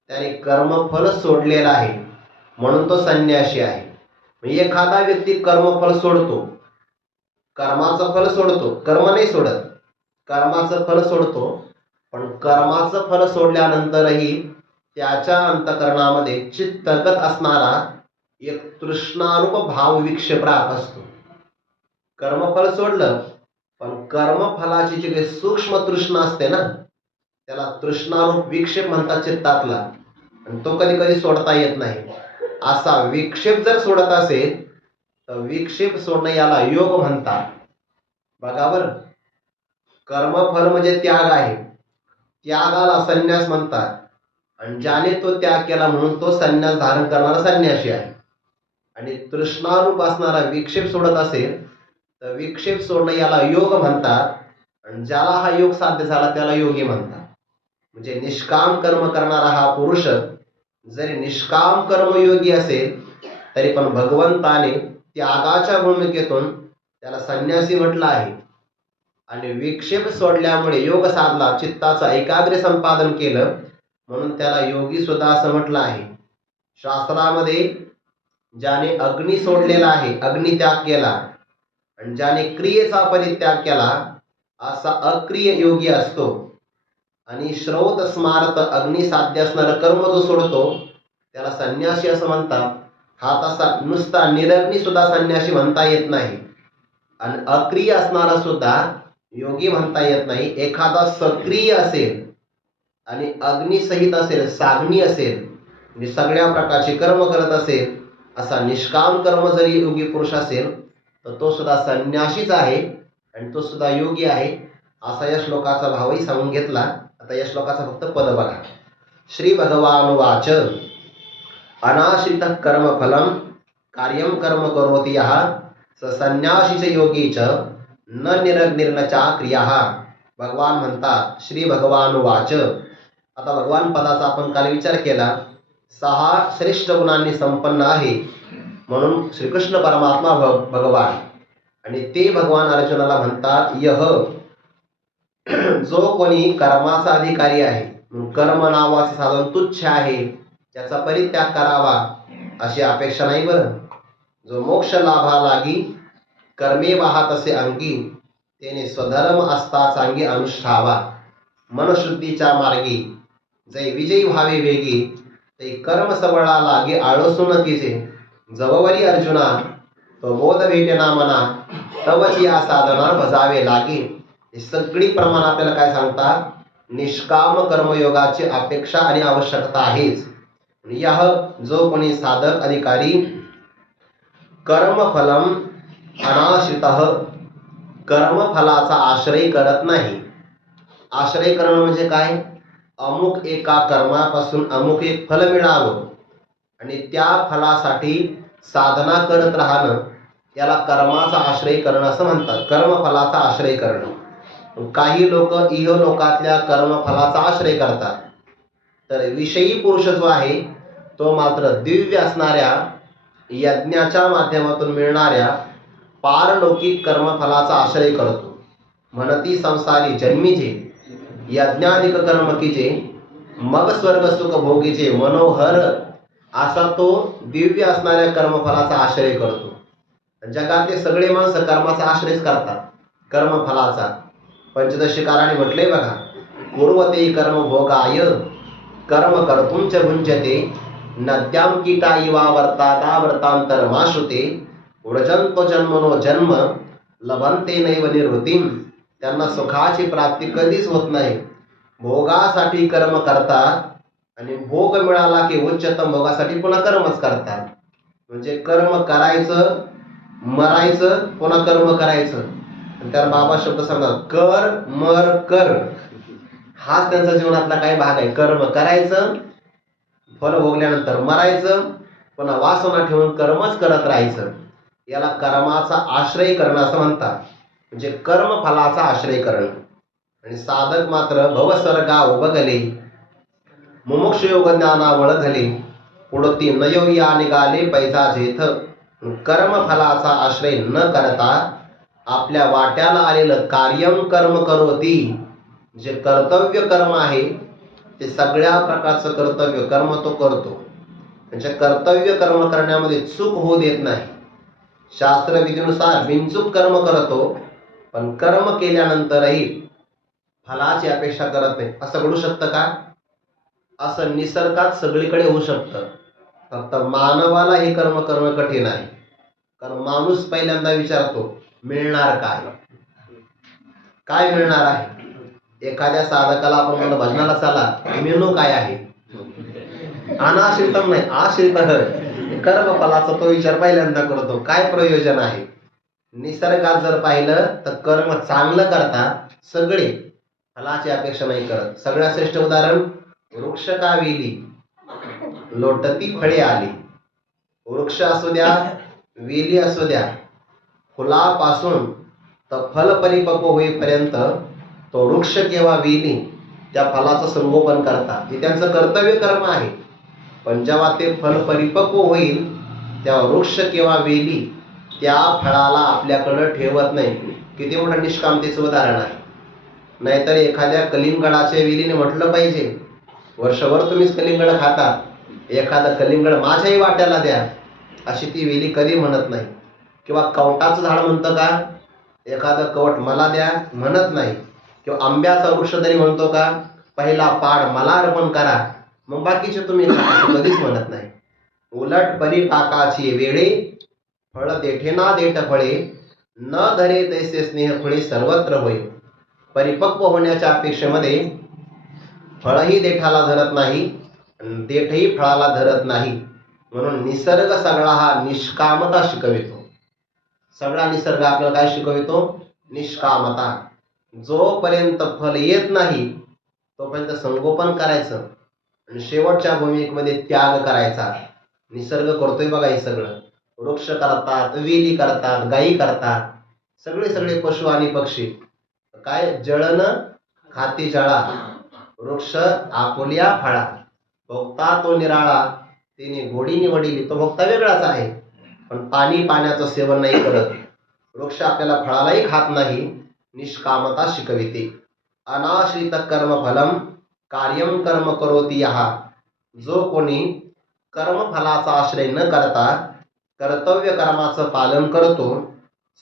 त्याने कर्मफल सोडलेलं आहे, म्हणून तो संन्यासी आहे. एखादा व्यक्ती कर्मफल सोडतो, कर्माचं फल सोडतो, कर्म नाही सोडत, कर्माचं फल सोडतो, पण कर्माचं फल सोडल्यानंतरही त्याच्या अंतकरणामध्ये चित्तगत असणारा एक तृष्णारूप भाव विक्षेप राहत असतो. कर्मफल सोडलं, पण कर्मफलाची जी काही सूक्ष्म तृष्णा असते ना, त्याला तृष्णारूप विक्षेप म्हणतात चित्तातला, आणि तो कधी कधी सोडता येत नाही. असा विक्षेप जर सोडत असेल तर विक्षेप सोडणं याला योग म्हणतात. बघा बरं, कर्मफल म्हणजे त्याग आहे. त्यागाला संन्यास म्हणतात. आणि ज्याने तो त्याग केला म्हणून तो संन्यास धारण करणारा संन्यासी आहे. आणि तृष्णारूप असणारा विक्षेप सोडत असेल तर विक्षेप सोडणं याला योग म्हणतात. आणि ज्याला हा योग साध्य झाला त्याला योगी म्हणतात. म्हणजे निष्काम कर्म करणारा हा पुरुष जरी निष्काम कर्मयोगी असेल तरी पण भगवंताने त्यागाच्या भूमिकेतून त्याला संन्यासी म्हटलं आहे. आणि विक्षेप सोडल्यामुळे योग साधला, चित्ताचं एकाग्र संपादन केलं म्हणून त्याला योगी सुद्धा असं म्हटलं आहे. शास्त्रामध्ये ज्याने अग्नी सोडलेला आहे, अग्नित्याग केला, आणि ज्याने क्रियेचा परित्याग केला असा अक्रिय योगी असतो. आणि श्रौत स्मारत अग्नी साध्य असणारं कर्म जो सोडतो त्याला संन्यासी असं म्हणतात. हा तसा नुसता निरग्नी सुद्धा संन्यासी म्हणता येत नाही, आणि अक्रिय असणारा सुद्धा योगी म्हणता येत नाही. एखादा सक्रिय असेल आणि अग्निसहित असेल, साग्नी असेल, म्हणजे सगळ्या प्रकारचे कर्म करत असेल, असा निष्काम कर्म जरी योगी पुरुष असेल तर तो सुद्धा संन्यासीच आहे आणि तो सुद्धा योगी आहे, असा या श्लोकाचा भावही सांगून घेतला. आता या श्लोकाचा फक्त पद बघा. श्री भगवान वाच अनाश्रित कर्मफलम कार्यम कर्म करोति यः स संन्यासी च योगी च न निरग्निर्नचा क्रिया. भगवान म्हणतात श्री भगवान वाच. आता भगवान पदाचा आपण काल विचार केला. 6 श्रेष्ठ गुणांनी संपन्न आहे म्हणून श्रीकृष्ण परमात्मा भगवान, आणि ते भगवान अर्जुनाला म्हणतात यह, जो कोणी कर्माचा अधिकारी आहे, कर्म नावाचे साधन तुच्छ आहे, त्याचा परित्याग करावा अशी अपेक्षा नाही बरं. जो मोक्ष लाभा लागी कर्मे वाहात असे अंगी, त्याने स्वधर्म असता चांगी अनुष्ठावा. मनशुद्धीच्या मार्गी जै विजयी व्हावे वेगी, ते कर्म सबळा लागे आळसून किसे. जववरी अर्जुना तो बोध भेटेना मना, तवची या साधना भजावे लागे. हे सगळी प्रमाण आपल्याला काय सांगतात, निष्काम कर्मयोगाची अपेक्षा आणि आवश्यकता आहेच. यह, जो कोणी साधक अधिकारी कर्मफलम अनाश्रितः, कर्मफलाचा आश्रय करत नाही. आश्रय करणं म्हणजे काय, अमुक एका कर्मापासून अमुक एक फल मिळावं आणि त्या फलासाठी साधना करत राहणं याला कर्माचा आश्रय करणं असं म्हणतात. कर्मफलाचा आश्रय करणं. काही लोक इहलोकातल्या कर्मफलाचा आश्रय करतात, तर विषयी पुरुष जो आहे तो मात्र दिव्य असणाऱ्या यज्ञाच्या माध्यमातून मिळणाऱ्या पारलौकिक कर्मफलाचा आश्रय करतो. म्हणती संसारी जन्मीचे यज्ञाधिक कर्म कीजे, मग स्वर्ग सुख भोगीचे मनोहर. असा तो दिव्य असणाऱ्या कर्मफलाचा आश्रय करतो. जगातले सगळे माणसं कर्माचा आश्रयच करतात, कर्मफलाचा. पंचदशीकाराने म्हटले बघा, कुर्वते कर्म भोगाय कर्म कर्तुंच भुंजते, नद्यां कीटा इवा वर्ताता वर्तांतरमाश्रुते, व्रजंतो जन्मनो जन्म लभंते नैव निवृत्तीम. त्यांना सुखाची प्राप्ती कधीच होत नाही. भोगासाठी कर्म करतात आणि भोग मिळाला की उच्चतम भोगासाठी पुन्हा कर्मच करतात. म्हणजे कर्म करायचं, मरायचं, पुन्हा कर्म करायचं. त्याला बाबा शब्द सांगतात कर मर कर. हाच त्यांचा जीवनातला काही भाग आहे. कर्म करायचं, फल भोगल्यानंतर मरायचं, पुन्हा वासना ठेवून कर्मच करत राहायचं. याला कर्माचा आश्रय करणं असं म्हणतात. म्हणजे कर्मफलाचा आश्रय करणं. आणि साधक मात्र भवस्वर्गा उभगले, मुमुक्ष योग ज्ञाना वळघले, पुढती नयोया निघाले पैसा जेथ. कर्मफलाचा आश्रय न करता आपल्या वाट्याला आलेलं कार्यम कर्म करोती, जे कर्तव्य कर्म आहे ते सगळ्या प्रकारचं कर्तव्य कर्म तो करतो. म्हणजे कर्तव्य कर्म करण्यामध्ये चूक होऊ देत नाही. शास्त्रविधीनुसार बिनचूक कर्म करतो, पण कर्म केल्यानंतरही फलाची अपेक्षा करत नाही. असं घडू शकतं का? असं निसर्गात सगळीकडे होऊ शकतं. फक्त मानवाला हे कर्म करणं कठीण आहे. कारण माणूस पहिल्यांदा विचारतो मिळणार काय, काय मिळणार आहे. एखाद्या साधकाला आपण म्हणलं भजनाला चला, मेनू काय आहे, अनाश्रितम नाही आश्रित कर्मफलाचा तो विचार पहिल्यांदा करतो, काय प्रयोजन आहे. निसर्गात जर पाहिलं तर कर्म चांगलं करतात सगळे, फलाची अपेक्षा नाही करत. सगळ्यात श्रेष्ठ उदाहरण वृक्ष का वेली लोटती फळे आली. वृक्ष असू द्या, वेली असू द्या, फुलापासून तर फल परिपक्व होईपर्यंत तो वृक्ष किंवा वेली त्या फलाचं संगोपन करतात. हे त्यांचं कर्तव्य कर्म आहे. पण जेव्हा ते फल परिपक्व होईल तेव्हा वृक्ष किंवा वेली त्या फळाला आपल्याकडं ठेवत नाही. किती मोठं निष्कामतेचं उदाहरण आहे. नाहीतर एखाद्या कलिंगडाच्या वेलीने म्हटलं पाहिजे, वर्षभर तुम्हीच कलिंगड खाता, एखादं कलिंगड माझ्याही वाट्याला द्या, अशी ती वेली कधी म्हणत नाही. किंवा कवटाचं झाड म्हणतं का, एखादं कवट मला द्या म्हणत नाही. किंवा आंब्याचा वृक्ष तरी म्हणतो का, पहिला पाड मला अर्पण करा, मग बाकीचे तुम्ही खा, असं कधीच म्हणत नाही. उलट परिपाकाची वेळे फळ देठे ना देठ फळे, न धरे तैसे स्नेह फळे सर्वत्र होय. परिपक्व होण्याच्या अपेक्षेमध्ये फळही देठाला धरत नाही, देठही फळाला धरत नाही. म्हणून निसर्ग सगळा हा निष्कामता शिकवितो. सगळा निसर्ग आपल्याला काय शिकवितो? निष्कामता. जोपर्यंत फल येत नाही तोपर्यंत संगोपन करायचं आणि शेवटच्या भूमिकेमध्ये त्याग करायचा. निसर्ग करतोय बघा हे सगळं. वृक्ष करतात, वेली करतात, गायी करतात, सगळे पशु आणि पक्षी. काय जळन खाती जळा, वृक्ष आपुल्या फळा, भोगता तो निराळा, तिने गोडी निवडिली. तो भोगता वेगळाच आहे, पण पाण्याचं सेवन नाही करत. वृक्ष आपल्याला फळालाही खात नाही, निष्कामता शिकविते. अनाश्रित कर्म फलम कार्यम कर्म करोति यहा. जो कोणी कर्मफलाचा आश्रय न करता कर्तव्य कर्माचं पालन करतो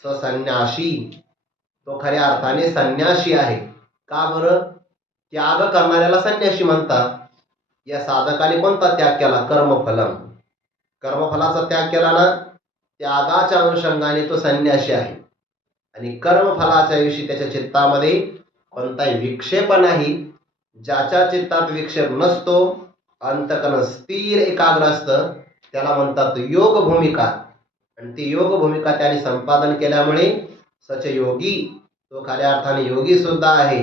स संन्याशी, तो खऱ्या अर्थाने संन्याशी आहे. का बरं? त्याग करणाऱ्याला संन्याशी म्हणतात. या साधकाने कोणता त्याग केला? कर्मफलम. कर्मफलाचा त्याग केला ना, त्यागाच्या अनुषंगाने तो संन्याशी आहे. आणि कर्मफलाच्या विषयी त्याच्या चित्तामध्ये कोणताही विक्षेप नाही. ज्याच्या चित्तात विक्षेप नसतो, अंतकरण स्थिर एकाग्र असतं, त्याला म्हणतात योग भूमिका. आणि ती योग भूमिका त्याने संपादन केल्यामुळे सच योगी, तो खऱ्या अर्थाने योगी सुद्धा आहे.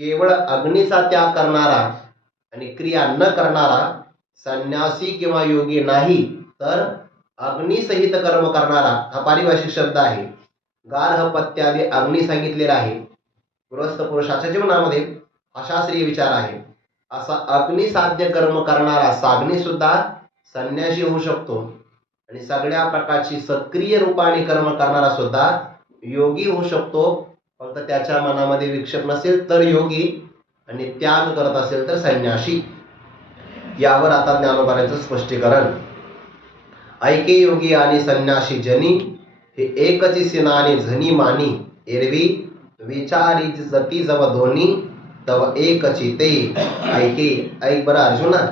केवळ अग्नीचा त्याग करणारा आणि क्रिया न करणारा संन्यासी किंवा योगी नाही, तर अग्निसहित कर्म करणारा हा पारिभाषिक शब्द आहे. गार्ह पत्यादी अग्नी सांगितलेला आहे. गृहस्थ पुरुषाच्या जीवनामध्ये हा शास्त्रीय विचार आहे. असा अग्निसाध्य कर्म करणारा साग्नी सुद्धा संन्याशी होऊ शकतो. आणि सगळ्या प्रकारची सक्रिय रूपाने कर्म करणारा सुद्धा योगी होऊ शकतो. फक्त त्याच्या मनामध्ये विक्षेप नसेल तर योगी, आणि त्याग करत असेल तर संन्याशी. यावर आता ज्ञानोबांचं स्पष्टीकरण. ऐके योगी आणि संन्याशी जनी, हे एकची सिनाने झनी मानी. एरवी विचारी जती जव दोन्ही, तव एकची ते. ऐके, ऐक बरं अर्जुना.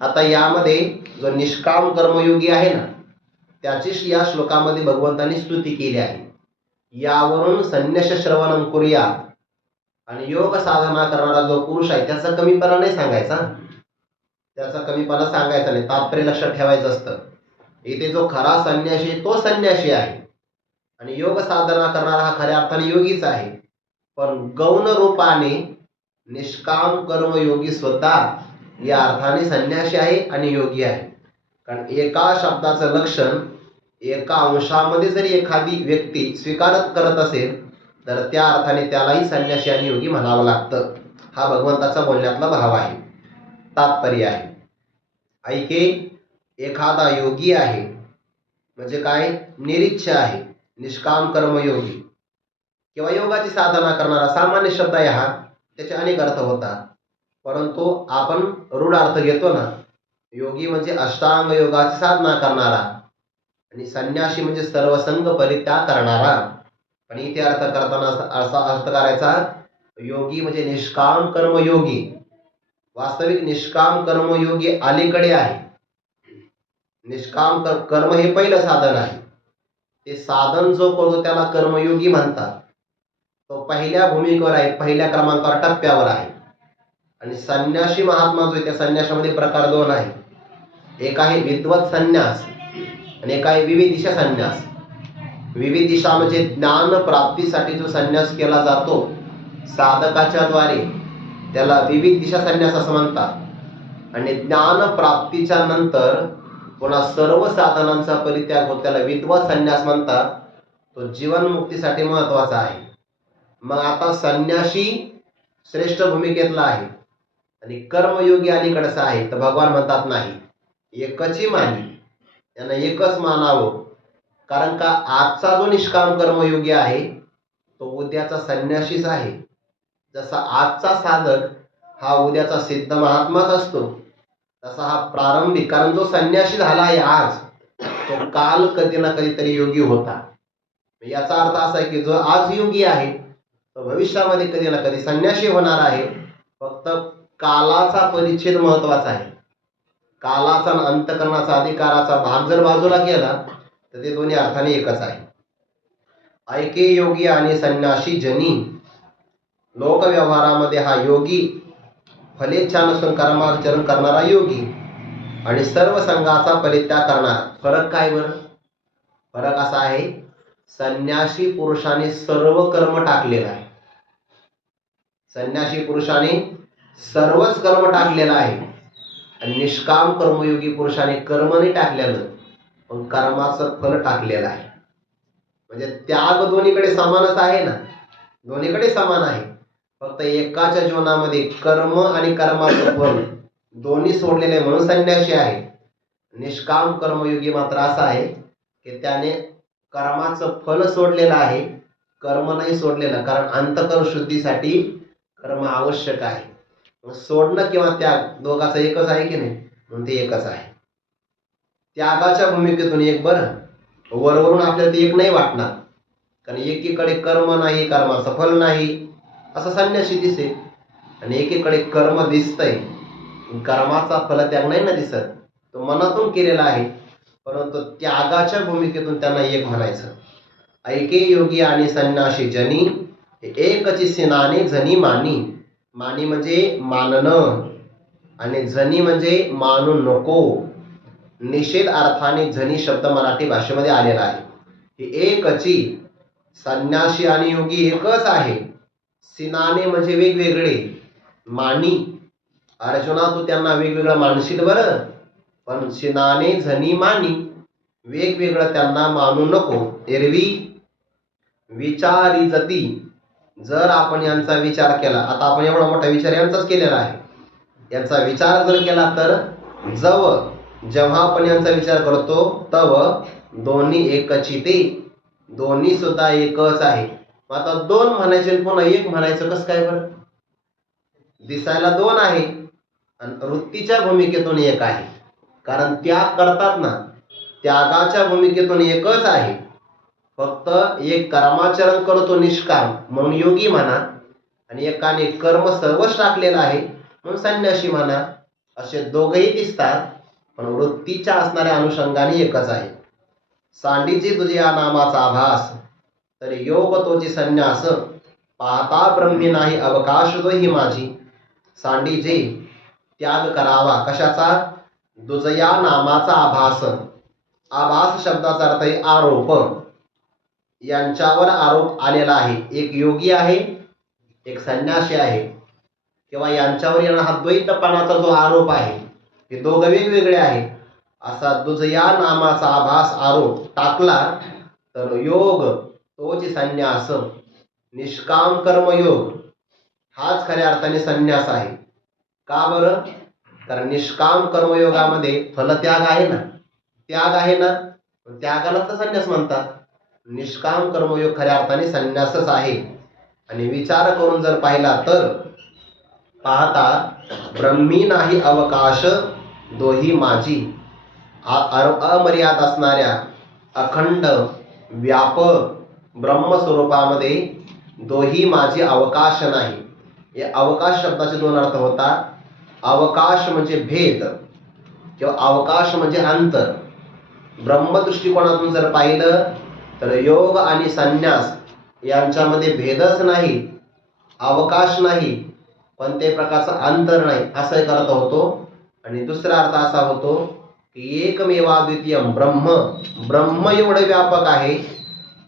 आता यामध्ये जो निष्काम कर्मयोगी आहे ना, त्याची या श्लोकामध्ये भगवंतांनी स्तुती केली आहे. यावरून संन्यास श्रवणम कुर्यात, आणि योग साधना करणारा जो पुरुष आहे त्याचा कमीपणा नाही सांगायचा. त्याचा कमीपणा सांगायचा नाही, तात्पर्य लक्षात ठेवायचं असतं. इथे जो खरा संन्यासी तो संन्यासी आहे, आणि योग साधना करणारा हा खऱ्या अर्थाने योगीच आहे. पण गौण रूपाने निष्काम कर्मयोगी स्वतः या अर्थाने संन्यासी आहे आणि योगी आहे. कारण एका शब्दाचं लक्षण एका अंशामध्ये जरी एखादी व्यक्ती स्वीकारत करत असेल तर त्या अर्थाने त्यालाही संन्यासी आणि योगी म्हणावं लागतं. हा भगवंताचा बोलण्यातला भाव आहे, तात्पर्य आहे. ऐके, एखादा योगी आहे म्हणजे काय? निरीच्छ आहे, निष्काम कर्मयोगी किंवा योगाची साधना करणारा. सामान्य शब्द आहे हा, त्याचे अनेक अर्थ होतात, परंतु आपण रूढ अर्थ घेतो ना. योगी म्हणजे अष्टांग योगाची साधना करणारा, आणि संन्यासी म्हणजे सर्वसंग परित्याग करणारा. पण इथे अर्थ करताना असा अर्थ करायचा, योगी म्हणजे निष्काम कर्मयोगी. वास्तविक निष्काम कर्मयोगी अलीकडे आहे. निष्काम कर्म हे पहिलं साधन आहे. ते साधन जो करतो त्याला कर्मयोगी म्हणतात. तो पहिल्या भूमिकेवर आहे, पहिल्या क्रमांकावर, टप्प्यावर आहे. आणि संन्यासी महात्मा जो आहे त्या संन्यासामध्ये प्रकार दोन आहे. एक आहे विद्वत संन्यास आणि एक आहे विविधिश संन्यास. विविदिशा म्हणजे ज्ञान प्राप्तीसाठी जो संन्यास केला जातो साधकाच्या द्वारे, त्याला विविध दिशा संन्यास असं म्हणतात. आणि ज्ञान प्राप्तीच्या नंतर पुन्हा सर्व साधनांचा परित्याग होत त्याला विद्वत संन्यास म्हणतात. तो जीवनमुक्तीसाठी महत्वाचा आहे. मग आता संन्यासी श्रेष्ठ भूमिकेतला आहे आणि कर्मयोगी अलीकडचा आहे, तर भगवान म्हणतात नाही, एकची मानी, त्यांना एकच मानावं. कारण का आजचा जो निष्काम कर्मयोगी आहे तो उद्याचा संन्यासीच आहे. जसा आजचा साधक हा उद्याचा सिद्ध महात्माच असतो, तसा हा प्रारंभिक, कारण जो संन्यासी झाला आहे आज, तो काल कधी ना कधीतरी योगी होता. याचा अर्थ असा आहे की जो आज योगी आहे तो भविष्यामध्ये कधी ना कधी संन्यासी होणार आहे. फक्त कालाचा परिच्छेद महत्वाचा आहे. कालाचा आणि अंतकरणाचा अधिकाराचा भाग जर बाजूला केला तर ते दोन्ही अर्थाने एकच आहे. ऐके योगी आणि संन्यासी जनी. लोकव्यवहारामध्ये हा योगी फलेच्छा नसून कर्माचरण करणारा योगी आणि सर्व संघाचा परित्याग करणारा. फरक काय बरं? फरक असा आहे, संन्यासी पुरुषाने सर्व कर्म टाकलेलं आहे. संन्यासी पुरुषाने सर्वच कर्म टाकलेलं आहे आणि निष्काम कर्मयोगी पुरुषाने कर्म नाही टाकलेलं, पण कर्माचं फल टाकलेलं आहे. म्हणजे त्याग दोन्हीकडे समानच आहे ना, दोन्हीकडे समान आहे. फक्त एकाच्या जीवनामध्ये कर्म आणि कर्माचं फल दोन्ही सोडलेले म्हणून संन्यासी आहे. निष्काम कर्मयोगी मात्र असा आहे की त्याने कर्माचं फल सोडलेलं आहे, कर्म नाही सोडलेलं. कारण अंतकर्म शुद्धीसाठी कर्म आवश्यक आहे. सोडणं किंवा त्याग दोघाचा एकच आहे की नाही, म्हणून ते एकच आहे. त्यागाच्या भूमिकेतून एक, बरं वरवरून आपल्याला ते एक नाही वाटणार, कारण एकीकडे कर्म नाही, कर्माचं फल नाही असं संन्यासी दिसेल, आणि एकीकडे कर्म दिसतंय, कर्माचा फलत्याग नाही ना दिसत, तो मनातून केलेला आहे. परंतु त्यागाच्या भूमिकेतून त्यांना एक म्हणायचं. ऐके योगी आणि संन्यासी जनी, एकची सिनाने जनी मानी. मानी म्हणजे मानणं आणि जनी म्हणजे मानू नको. निषेध अर्थाने जनी शब्द मराठी भाषेमध्ये आलेला आहे. ही एकची, संन्यासी आणि योगी एकच आहे. सिनाने म्हणजे वेगवेगळे, मानी अर्जुना तू त्यांना वेगवेगळं मानशील बरं, पण सिनाने जनी मानी, वेगवेगळं त्यांना मानू नको. एरवी विचारी जती, जर आपण यांचा विचार केला, आता आपण एवढा मोठा विचार यांचाच केलेला आहे, यांचा विचार जर केला तर जेव्हा आपण यांचा विचार करतो तव दोन्ही एकची ते, दोन्ही सुद्धा एकच आहे. आता दोन म्हणायचे पुन्हा एक म्हणायचं कसं काय बरं? दिसायला दोन आहे आणि वृत्तीच्या भूमिकेतून एक आहे. कारण त्याग करतात ना, त्यागाच्या भूमिकेतून एकच आहे. फक्त एक कर्माचरण करतो निष्काम म्हणून योगी म्हणा, आणि एकाने कर्म सर्वच टाकलेलं आहे म्हणून संन्यासी म्हणा. असे दोघेही दिसतात, पण वृत्तीच्या असणाऱ्या अनुषंगाने एकच आहे. सांडीचे तुझे या नामाचा आभास, तर योग तोची संन्यास. पाहता ब्रह्मी नाही अवकाश दो ही माझी. सांडीचे त्याग करावा कशाचा? दुजया नामाचा आभास. आभास शब्दाचा अर्थ आहे आरोप. यांच्यावर आरोप आलेला आहे. एक योगी आहे, एक संन्यासी आहे, किंवा यांच्यावर येणारा हा द्वैतपणाचा जो आरोप आहे, हे दोघं वेगवेगळे आहे. असा दुजया नामाचा आभास आरोप टाकला तर योग तोच संन्यास. निष्काम कर्मयोग हाच खऱ्या अर्थाने संन्यास आहे. का बरं? कारण निष्काम कर्मयोगामध्ये फलत्याग आहे ना, त्याग आहे ना, त्यागाला तर संन्यास म्हणतात. निष्काम कर्मयोग खऱ्या अर्थाने संन्यासच आहे. आणि विचार करून जर पाहिला तर पाहता ब्रह्मी नाही अवकाश दोही माझी. अमर्याद असणाऱ्या अखंड व्यापक ब्रह्मस्वरूपामध्ये दोही माझी अवकाश नाही. या अवकाश शब्दाचे दोन अर्थ होतात. अवकाश म्हणजे भेद किंवा अवकाश म्हणजे अंतर. ब्रह्मदृष्टिकोनातून जर पाहिलं तर योग आणि संन्यास यांच्यामध्ये भेदच नाही, अवकाश नाही, कोणत्याही प्रकारचा अंतर नाही, असा एक अर्थ होतो. आणि दुसरा अर्थ असा होतो की एकमेवाद्वितीय ब्रह्म, ब्रह्म एवढे व्यापक आहे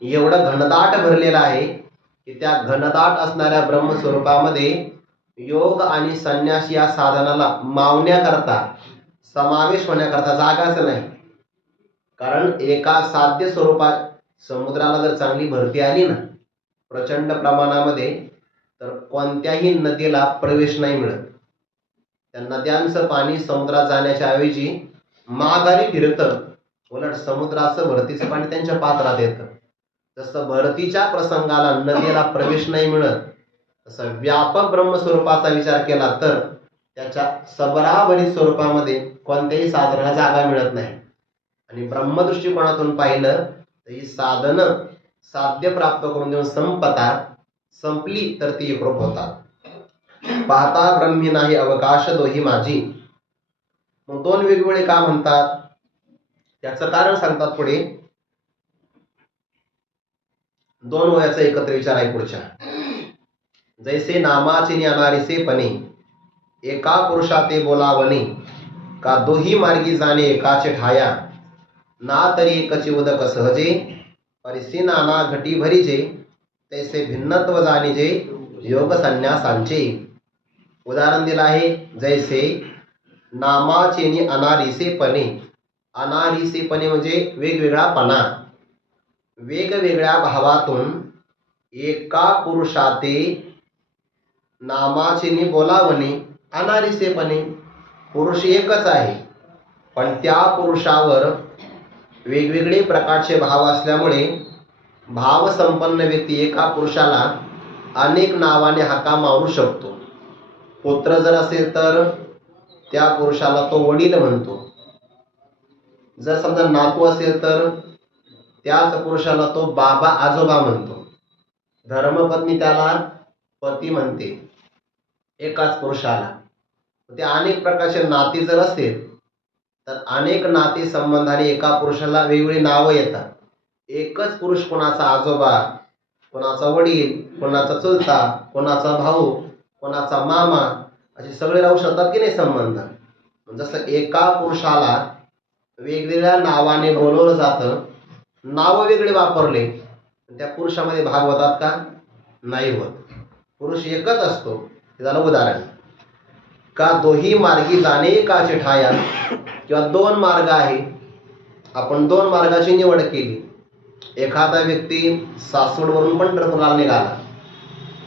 एवढं घनदाट भरलेलं आहे की त्या घनदाट असणाऱ्या ब्रह्मस्वरूपामध्ये योग आणि संन्यास या साधनाला मावण्याकरता, समावेश होण्याकरता जागाच नाही. कारण एका साध्य स्वरूपात समुद्राला जर चांगली भरती आली ना प्रचंड प्रमाणामध्ये, तर कोणत्याही नदीला प्रवेश नाही मिळत. त्या नद्यांचं पाणी समुद्रात जाण्याच्या ऐवजी माघारी फिरतं. उलट समुद्राचं भरतीचं पाणी त्यांच्या पात्रात येतं. जसं भरतीच्या प्रसंगाला नदीला प्रवेश नाही मिळत, तसं व्यापक ब्रह्मस्वरूपाचा विचार केला तर त्याच्या सबराबरी स्वरूपामध्ये कोणत्याही साधनाला जागा मिळत नाही. आणि ब्रह्मदृष्टिकोनातून पाहिलं तर ही साधनं साध्य प्राप्त करून देऊन संपली तर ती एकरूप होतात. पाहता ब्रह्मी नाही अवकाश दोही माझी. मग दोन वेगवेगळे का म्हणतात त्याचं कारण सांगतात पुढे. दोन वयाचा एकत्र विचार आहे पुढच्या. जैसे नामाचे अनारिसे पणे एका पुरुषा ते बोलावणे, का दोही मार्गी जाणे एकाचे ठाया. ना तरी एकची उदक सहजे परिसी नाना घटी भरीजे, तैसे भिन्नत्व जाणीजे योग संन्यासांचे. उदाहरण दिलं आहे. जैसे नामाचे अनारिसेपणे. अनारिसेपणे म्हणजे वेगवेगळापणा. वेगवेगळ्या भावातून एका पुरुषाते नामाचे बोलावणे अनारिसेपणे. पुरुष एकच आहे पण त्या पुरुषावर वेगवेगळे प्रकारचे भाव असल्यामुळे भावसंपन्न व्यक्ती एका पुरुषाला अनेक नावाने हाका मारू शकतो. पुत्र जर असेल तर त्या पुरुषाला तो वडील म्हणतो. जर समजा नातू असेल तर त्याच पुरुषाला तो बाबा आजोबा म्हणतो. धर्मपत्नी त्याला पती म्हणते एकाच पुरुषाला. ते अनेक प्रकारचे नाते जर असेल तर अनेक नाते संबंधाने एका पुरुषाला वेगवेगळी नावं येतात. एकच पुरुष कोणाचा आजोबा, कोणाचा वडील, कोणाचा चुलता, कोणाचा भाऊ, कोणाचा मामा, असे सगळे राहू शकतात की नाही संबंध. जसं एका पुरुषाला वेगवेगळ्या नावाने बोलवलं जातं, नावं वेगळे वापरले, त्या पुरुषामध्ये भाग होतात का? नाही होत. पुरुष एकच असतो. हे झालं उदाहरण. का दोही मार्गी जाणे एकाचे ठाया. किंवा दोन मार्ग आहे, आपण दोन मार्गाची निवड केली. एखादा व्यक्ती सासवडवरून पंढरपूरला निघाला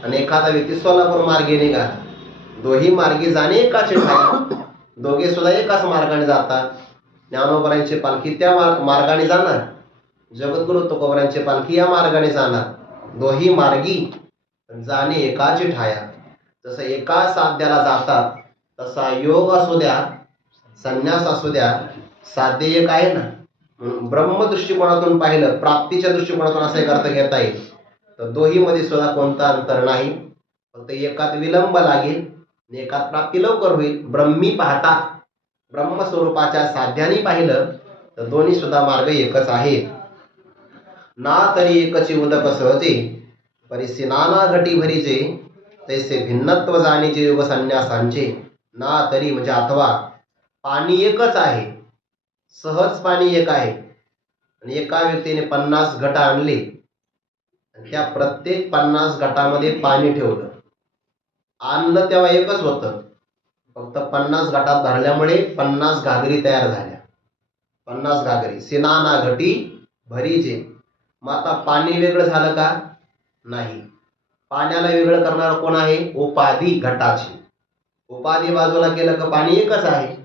आणि एखादा व्यक्ती सोलापूर मार्गे निघाला. दोही मार्गी जाणे एकाचे ठाया. दोघे सुद्धा एकाच मार्गाने जातात. ज्ञानोबरांची पालखी त्या मार्गाने जाणार, जगद्गुरु तुकोबरांची पालखी या मार्गाने जाणार. दोही मार्गी जाणे एकाचे ठाया. जसं एका साध्याला जातात तसा योग असू द्या, संन्यास असू द्या, साध्य एक आहे ना. ब्रह्मदृष्टिकोनातून पाहिलं, प्राप्तीच्या दृष्टिकोनातून असा एक अर्थ घेता येईल. तर दोहीमध्ये सुद्धा कोणता अंतर नाही. फक्त एकात विलंब लागेल आणि एकात प्राप्ती लवकर होईल. ब्रह्मी पाहता ब्रह्मस्वरूपाच्या साध्याने पाहिलं तर दोन्ही सुद्धा मार्ग एकच आहेत. ना तरी एकची उदक सहजे परिसी नाना घटी भरीजे, तैसे भिन्नत्व जाणीचे योग संन्यासांचे. ना तरी म्हणजे अथवा पाणी एकच आहे, सहज पाणी एक आहे. आणि एका व्यक्तीने 50 घट आणले आणि त्या प्रत्येक 50 घटामध्ये पाणी ठेवलं. आणलं तेव्हा एकच होतं, फक्त 50 घटात भरल्यामुळे 50 घागरी तयार झाल्या. 50 घागरी सिनाना घटी भरीजे. मग आता पाणी वेगळं झालं का? नाही. पाण्याला वेगळं करणारा कोण आहे? उपाधी घटाची. उपाधी बाजूला केलं का पाणी एकच आहे.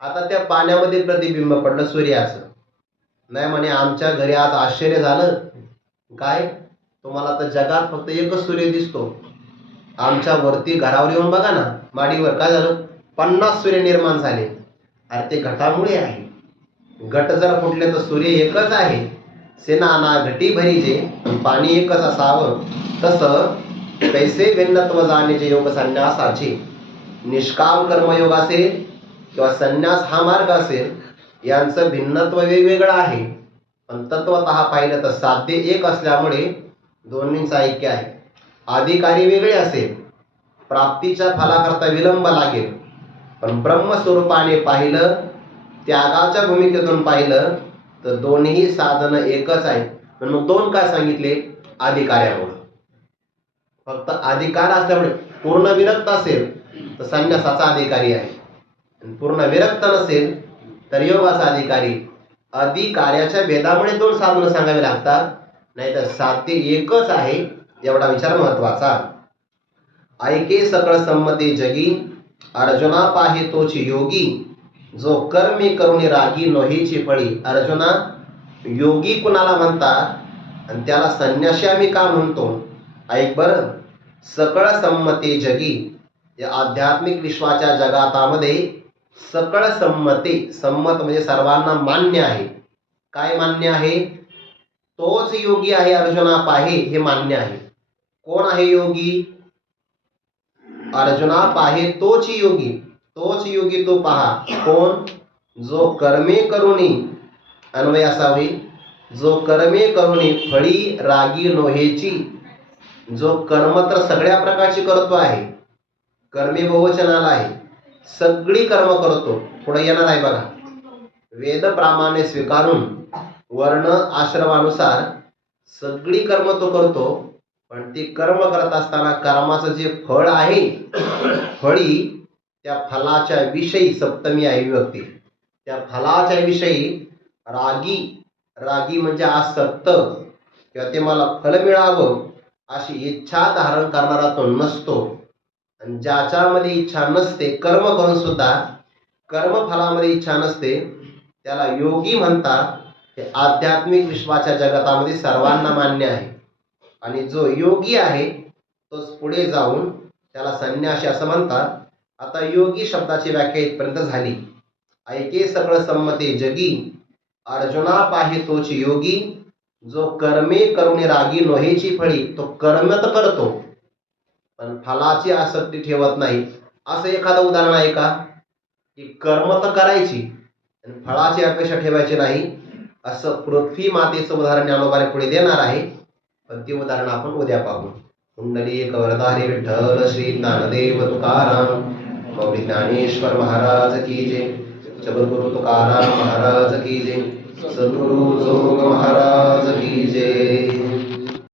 आता त्या पाण्यामध्ये प्रतिबिंब पडलं सूर्याचं. नाही म्हणे आमच्या घरी आज आश्चर्य झालं. काय? तुम्हाला तर जगात फक्त एकच सूर्य दिसतो. आमच्या वरती घरावर येऊन बघा ना, माडीवर काय झालं? 50 सूर्य निर्माण झाले. अरे ते घटामुळे आहे. घट जर फुटले तर सूर्य एकच आहे. सेनाना घटी भरीजे. पाणी एकच असावं. तसं तैसे भिन्नत्व जाणीचे योग संन्यासाचे. निष्काम कर्मयोग असेल किंवा संन्यास हा मार्ग असेल, यांचं भिन्नत्व वेगवेगळं आहे. पण तत्वतः पाहिलं तर साध्य एक असल्यामुळे दोन्हींचं ऐक्य आहे. अधिकारी वेगळे असेल, प्राप्तीच्या फलाकरता विलंब लागेल. पण ब्रह्मस्वरूपाने पाहिलं, त्यागाच्या भूमिकेतून पाहिलं तर दोन्ही साधनं एकच आहेत. पण मग 2 का सांगितले? अधिकार्यामुळे. फक्त अधिकार असल्यामुळे पूर्ण विरक्त असेल तर संन्यासाचा अधिकारी आहे, आणि पूर्ण विरक्त नसेल तर योगाचा अधिकारी. अधिकार्याच्या भेदामुळे 2 साधनं सांगावी लागतात, नाहीतर साध्य एकच आहे, एवढा विचार महत्वाचा. ऐके सकळ संमते जगी, अर्जुना पाहे तोची योगी, जो कर्मे करुणी रागी नोहेची फळी. अर्जुना, योगी कुणाला म्हणतात आणि त्याला संन्यासी आम्ही का म्हणतो? ऐक बरं. सकळ संमते जगी, या आध्यात्मिक विश्वाच्या जगातामध्ये सकळ संमते, संमत म्हणजे सर्वांना मान्य आहे. काय मान्य आहे? तोच योगी आहे अर्जुना पाहे, हे मान्य आहे. कोण आहे योगी? अर्जुना पाहे तोच योगी. तोच योगी तो पहा. कोण? जो कर्मे करुणी, अन्वय असा होईल, जो कर्मे करुणी फळी रागी नोहेची. जो कर्म तर सगळ्या प्रकारची करतो आहे, कर्मे बहुवचनाला आहे, सगळी कर्म करतो. पुढे येणार आहे बघा. वेद प्रामाण्य स्वीकारून वर्ण आश्रमानुसार सगळी कर्म तो करतो, पण ती कर्म करत असताना कर्माचं जे फळ आहे, फळी, त्या फलाच्या विषयी सप्तमी आहे विभक्ती, त्या फलाच्या विषयी रागी. रागी म्हणजे आसक्त, किंवा ते मला फल मिळावं अशी इच्छा धारण करणारा तो नसतो. आणि ज्याच्यामध्ये इच्छा नसते, कर्म करून सुद्धा कर्मफलामध्ये इच्छा नसते, त्याला योगी म्हणतात. हे आध्यात्मिक विश्वाच्या जगतामध्ये सर्वांना मान्य आहे. आणि जो योगी आहे तोच पुढे जाऊन त्याला संन्यासी असं म्हणतात. आता योगी शब्दाची व्याख्या इथपर्यंत झाली. ऐके सकळ संमते जगी, अर्जुना पाहे तोची योगी, जो कर्मे करुणी रागी नोहेची फळी. तो कर्म तर करतो, पण फलाची आसक्ती ठेवत नाही. असं एखादं उदाहरण आहे का? की कर्म तर करायची आणि फळाची अपेक्षा ठेवायची नाही. असं पृथ्वी मातेचं उदाहरण ज्ञानोबाने पुढे देणार आहे, पण ते उदाहरण आपण उद्या पाहू. कुंडलिक वरदारी विठ्ठल श्री ज्ञानदेव तुकाराम मौली ज्ञानेश्वर महाराज की जय. जगद्गुरु तुकाराम महाराज की जय. सद्गुरु जोग महाराज की जय.